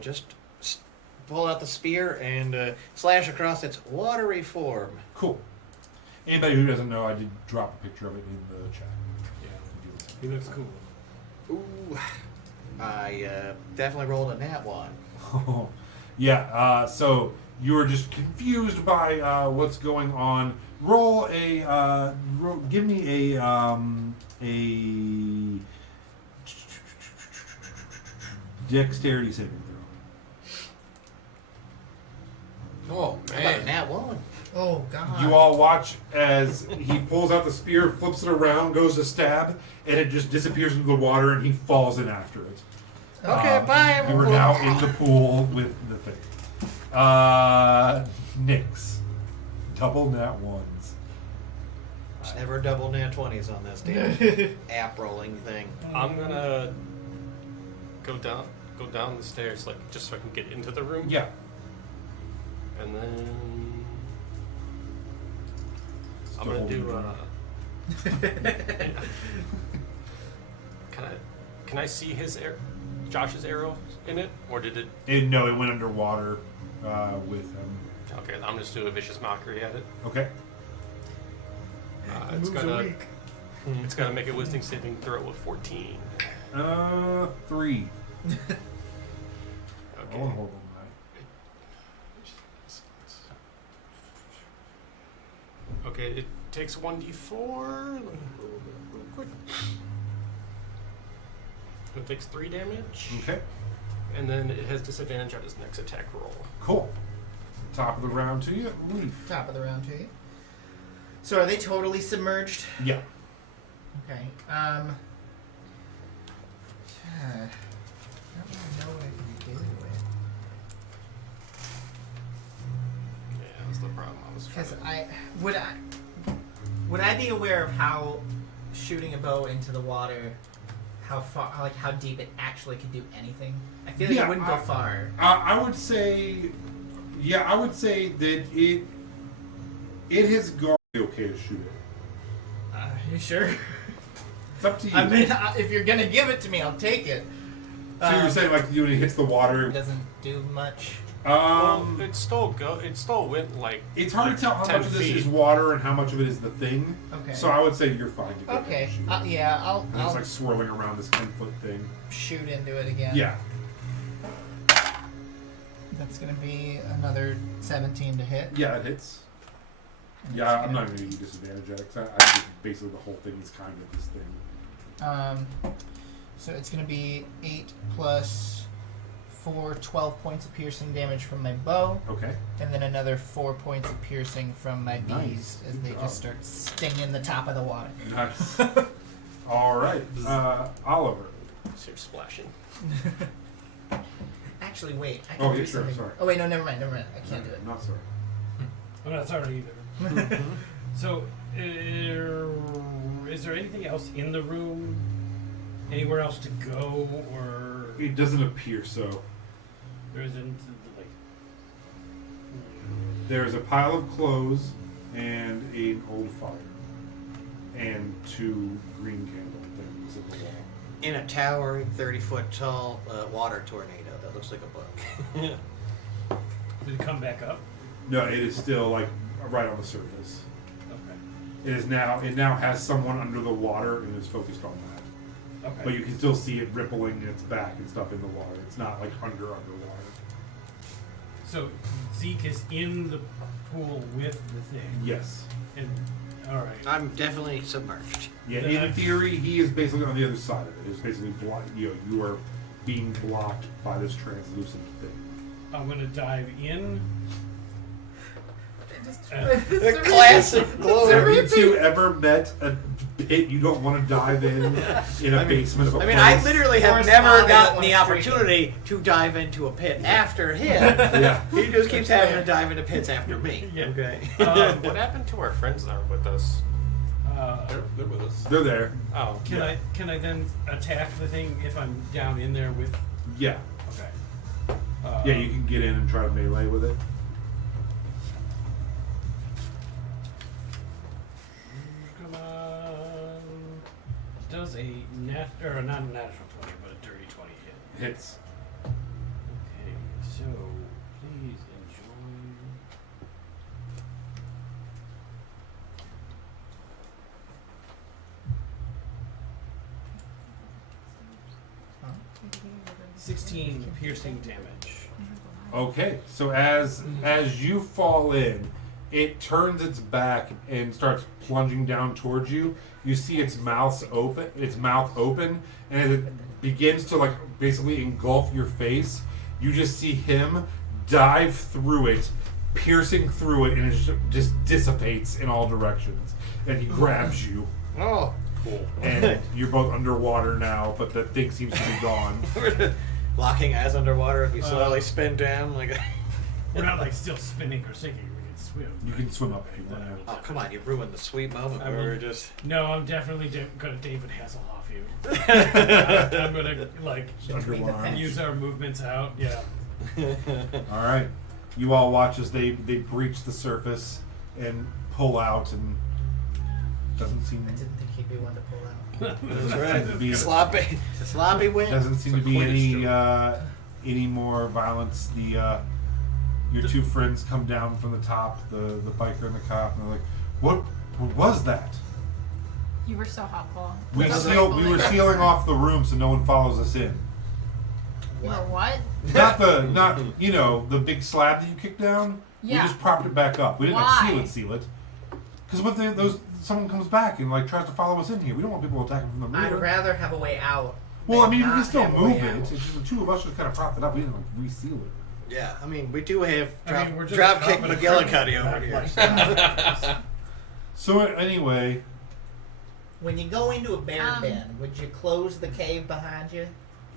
just pull out the spear and slash across its watery form. Cool. Anybody who doesn't know, I did drop a picture of it in the chat. Yeah, he looks cool. Ooh. I definitely rolled a nat 1. Yeah, so you were just confused by what's going on. Give me a dexterity saving throw. Oh How about a man. nat 1? Oh God! You all watch as he pulls out the spear, flips it around, goes to stab, and it just disappears into the water, and he falls in after it. Okay, bye. You are now in the pool with the thing. Nyx. Double nat ones. There's never double nat 20s on this damn app rolling thing. I'm gonna go down the stairs, like just so I can get into the room. Yeah. And then I'm gonna do. Can I see Josh's arrow in it, or did it? No, it went underwater with him. Okay, I'm just doing a vicious mockery at it. Okay. It's gonna make a wisdom saving throw of 14. 3. Okay. I won't hold them Okay, it takes 1d4. Let me roll that real quick. It takes 3 damage. Okay. And then it has disadvantage on its next attack roll. Cool. Top of the round to you, Leaf. Top of the round to you. So are they totally submerged? Yeah. Okay. I don't really know what I can do with. Yeah, that's the problem. I was trying Because would I be aware of how shooting a bow into the water, how far, how deep it actually could do anything? I feel like it wouldn't go far. I would say, that it has gone okay to shoot it. You sure? It's up to you. I mean, if you're gonna give it to me, I'll take it. So you're saying like when it hits the water, It doesn't do much. well, it still went like. It's hard to tell how 10 much of this feet. is water and how much of it is the thing. Okay. So I would say you're fine to go ahead Okay. and shoot it. Yeah, I'll And it's like swirling around this 10-foot thing. shoot into it again. Yeah. That's gonna be another 17 to hit. Yeah, it hits. And Yeah, it's I'm gonna- not going to give you disadvantage at it, 'cause I think basically the whole thing is kind of this thing. So it's going to be 8 plus 4, 12 points of piercing damage from my bow, Okay. and then another 4 points of piercing from my bees Nice. as Good they job. just start stinging the top of the water. Nice. All right. Oliver. So you're splashing. Actually, wait. I Oh, can yeah, do sure, something. sorry. Oh, wait, no, never mind. I can't do it. Not sorry. I'm not sorry either. So, is there anything else in the room? Anywhere else to go, or It doesn't appear so. there isn't like? There's a pile of clothes and an old fire. And 2 green candle things at the wall. In a towering 30-foot tall water tornado that looks like a book. Did it come back up? No, it is still like right on the surface. Okay. It now has someone under the water and is focused on that. Okay. But you can still see it rippling its back and stuff in the water. It's not like underwater. So Zeke is in the pool with the thing. Yes. And all right. I'm definitely submerged. Yeah. In theory, he is basically on the other side of it. It's basically you are being blocked by this translucent thing. I'm gonna dive in. The classic glow. Have you two ever met a pit you don't want to dive in a basement of a I mean, place? I literally Or have a never spot I gotten don't the wanna streak opportunity to dive into a pit after him. Yeah. He just keeps having to dive into pits after me. Yeah. Okay. What happened to our friends that were with us? They're with us. They're there. Oh, Can I then attack the thing if I'm down in there with? Yeah. Okay. Yeah, you can get in and try to melee with it. Come on. Does a not a natural 20, but a dirty 20 hit? Hits. Okay, so please enjoy. Huh? 16 piercing damage. Okay, so as you fall in, it turns its back and starts plunging down towards you. You see its mouth open, and as it begins to like basically engulf your face, you just see him dive through it, piercing through it, and it just dissipates in all directions. And he grabs you, Oh. Cool. and you're both underwater now, but the thing seems to be gone. Locking eyes underwater. We slowly spin down like. We're not like still spinning or sinking. We can swim. You can swim up if you want. Oh come on! You ruined the sweet moment I where we will- were just. No, I'm definitely gonna David Hasselhoff you. I'm gonna like Underwater. use our movements out. Yeah. All right, you all watch as they breach the surface and pull out, and doesn't seem I didn't think he'd be one to pull out. That's right. Be- Sloppy win. doesn't seem to be any more violence. Your two friends come down from the top, the biker and the cop, and they're like, "What was that?" You were so helpful. We So were grateful. sealing off the room so no one follows us in. You were what? Not the big slab that you kicked down. Yeah. We just propped it back up. We didn't Why? seal it. Because what if someone comes back and like tries to follow us in here? We don't want people attacking from the I'd rear. rather have a way out. Well, I than mean, we can not still have a move way it. out. It's just the two of us just kind of propped it up. We didn't like reseal it. Yeah, I mean we do have We're just dropkick dropping a McGillicuddy criminal over here. back. So anyway, When you go into a bear Um, den, would you close the cave behind you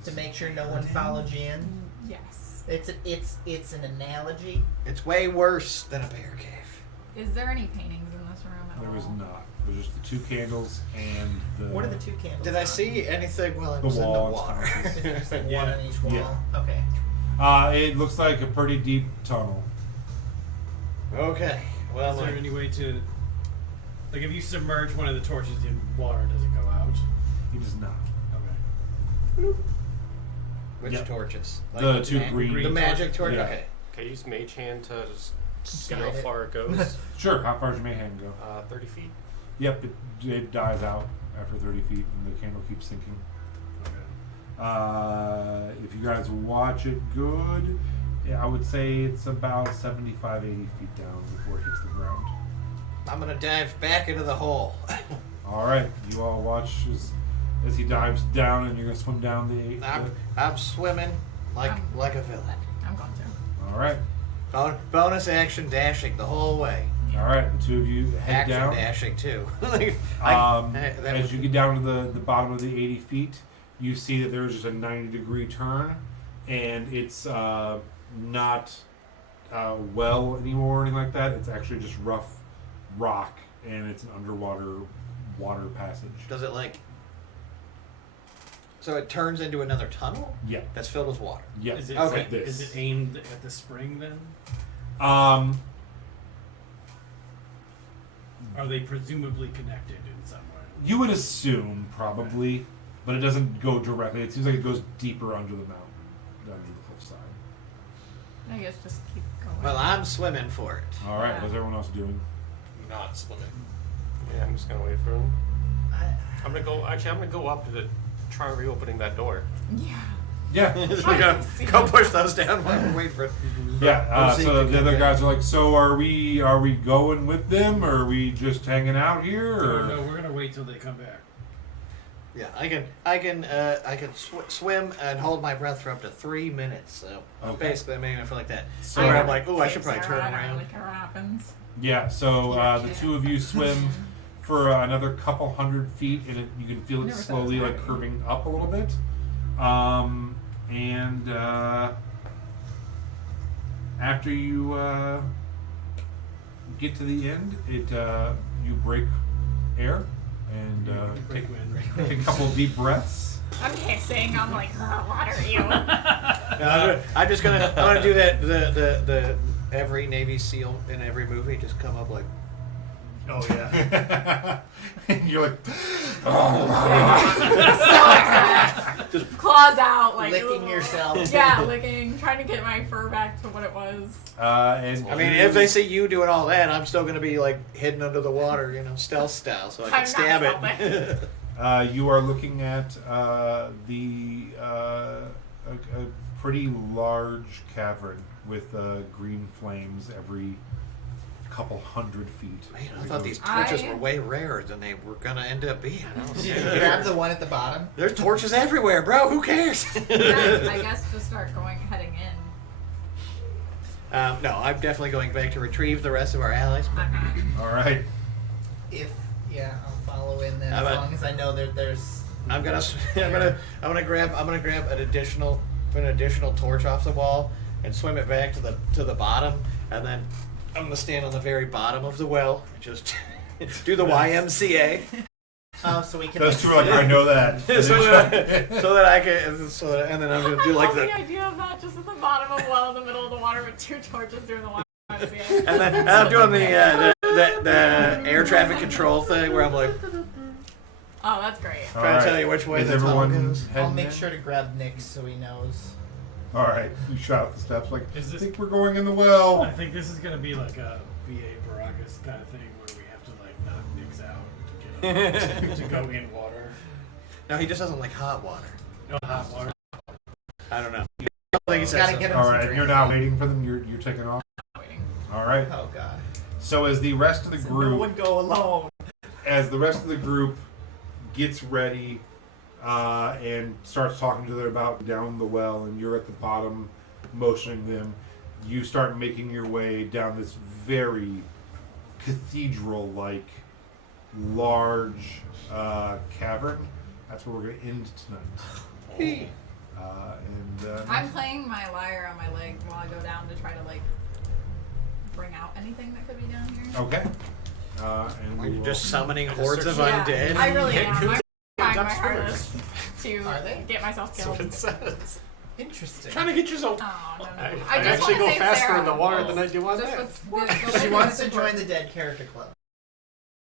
to make sure no one followed you in? Yes. It's an analogy. It's way worse than a bear cave. Is there any paintings in this room at there all? was not. There's just the two candles and the. What are the two candles? Did I on? see anything while I The was in the wall and water? stuff. Is there just like one Yeah. on each wall? Yeah. Okay. It looks like a pretty deep tunnel. Okay. Well, Is there any way to, like, if you submerge one of the torches in water, does it go out? He does not. Okay. which Yep. torches? The two green. The magic torch. Yeah. Okay. Can I use Mage Hand to just see Guide how it. far it goes? Sure. How far does your Mayhem go? 30 feet. Yep. It dies out after 30 feet, and the candle keeps sinking. If you guys watch it good, yeah, I would say it's about 75, 80 feet down before it hits the ground. I'm gonna dive back into the hole. All right, you all watch as he dives down, and you're gonna swim down the. I'm swimming like a villain. I'm going to. All right, Bonus action dashing the whole way. all right. The two of you head Action down. dashing too. As you get down to the bottom of the 80 feet, you see that there's just a 90-degree turn, and it's not well anymore or anything like that. It's actually just rough rock, and it's an underwater water passage. Does it like? So it turns into another tunnel Yeah. that's filled with water. Yeah. Is it, Okay. like this. Is it aimed at the spring then? Are they presumably connected in some way? You would assume probably, but it doesn't go directly. It seems like it goes deeper under the mountain, under the cliffside. I guess just keep going. Well, I'm swimming for it. All right. What's everyone else doing? Not swimming. Yeah, I'm just gonna wait for him. I, I'm gonna go up to try reopening that door. Yeah. Yeah. Go push those down while we wait for it. Yeah. Or So Zeke the other can guys are like, so are we going with them, or are we just hanging out here? Or? No, we're gonna wait till they come back. Yeah, I can swim and hold my breath for up to 3 minutes. So Okay. basically, I'm aiming for like that. So- Where I'm like, ooh, I should Same probably Sarah, turn I don't around. really care what happens. Yeah. So the two of you swim for another couple hundred feet, and you can feel it Never thought slowly it was like hard. curving up a little bit. And after you get to the end, you break air and Break wind. take a couple of deep breaths. I'm hissing. I'm like, what are you? No, I'm just gonna. I want to do that. The every Navy SEAL in every movie just come up like. Oh yeah. And you're like, Just claws out, like licking ugh. yourself. Yeah, licking, trying to get my fur back to what it was. and I mean, if they see you doing all that, I'm still gonna be like hidden under the water, stealth style, so I can I'm not stab it. You are looking at a pretty large cavern with green flames every couple hundred feet. Man, I thought these torches I- were way rarer than they were gonna end up being. Grab the one at the bottom. There's torches everywhere, bro. Who cares? Yeah, I guess just start heading in. No, I'm definitely going back to retrieve the rest of our allies. All right. I'll follow in then How as about- long as I know that there's. I'm gonna grab an additional torch off the wall and swim it back to the bottom, and then I'm gonna stand on the very bottom of the well and just do the YMCA. Oh, so we can. Those two are like, I know that. so that I can, and then I'm gonna do like I love the, the idea of that, just at the bottom of a well in the middle of the water with 2 torches doing the YMCA. and then I'm doing the air traffic control thing where I'm like Oh, that's great. All trying right. to tell you which way Is the tunnel everyone goes. I'll heading make in? sure to grab Nick so he knows. All right. You shout out the steps like, Is I this- think we're going in the well. I think this is gonna be like a B.A. Baracus kind of thing where we have to like knock Nyx out to get him to go in water. No, he just doesn't like hot water. No hot water. I don't know. I don't think he said Gotta so. get him All some right. drink. You're now waiting for them. You're taking off. Waiting. All right. Oh God. So as the rest of the No group, one go alone. as the rest of the group gets ready and starts talking to them about down the well, and you're at the bottom, motioning them, you start making your way down this very cathedral-like, large cavern. That's where we're going to end tonight. I'm playing my lyre on my leg while I go down to try to like bring out anything that could be down here. Okay. And Are we you will- just summoning hordes of Yeah, undead? I really am. I'm trying my Jumps hardest to Are they? get myself That's what killed. it says. Interesting. Trying to get yourself. Oh, no, no. I I just actually wanna go save faster Sarah. in the water than I do on Just land. what's the She wants to join the dead character club.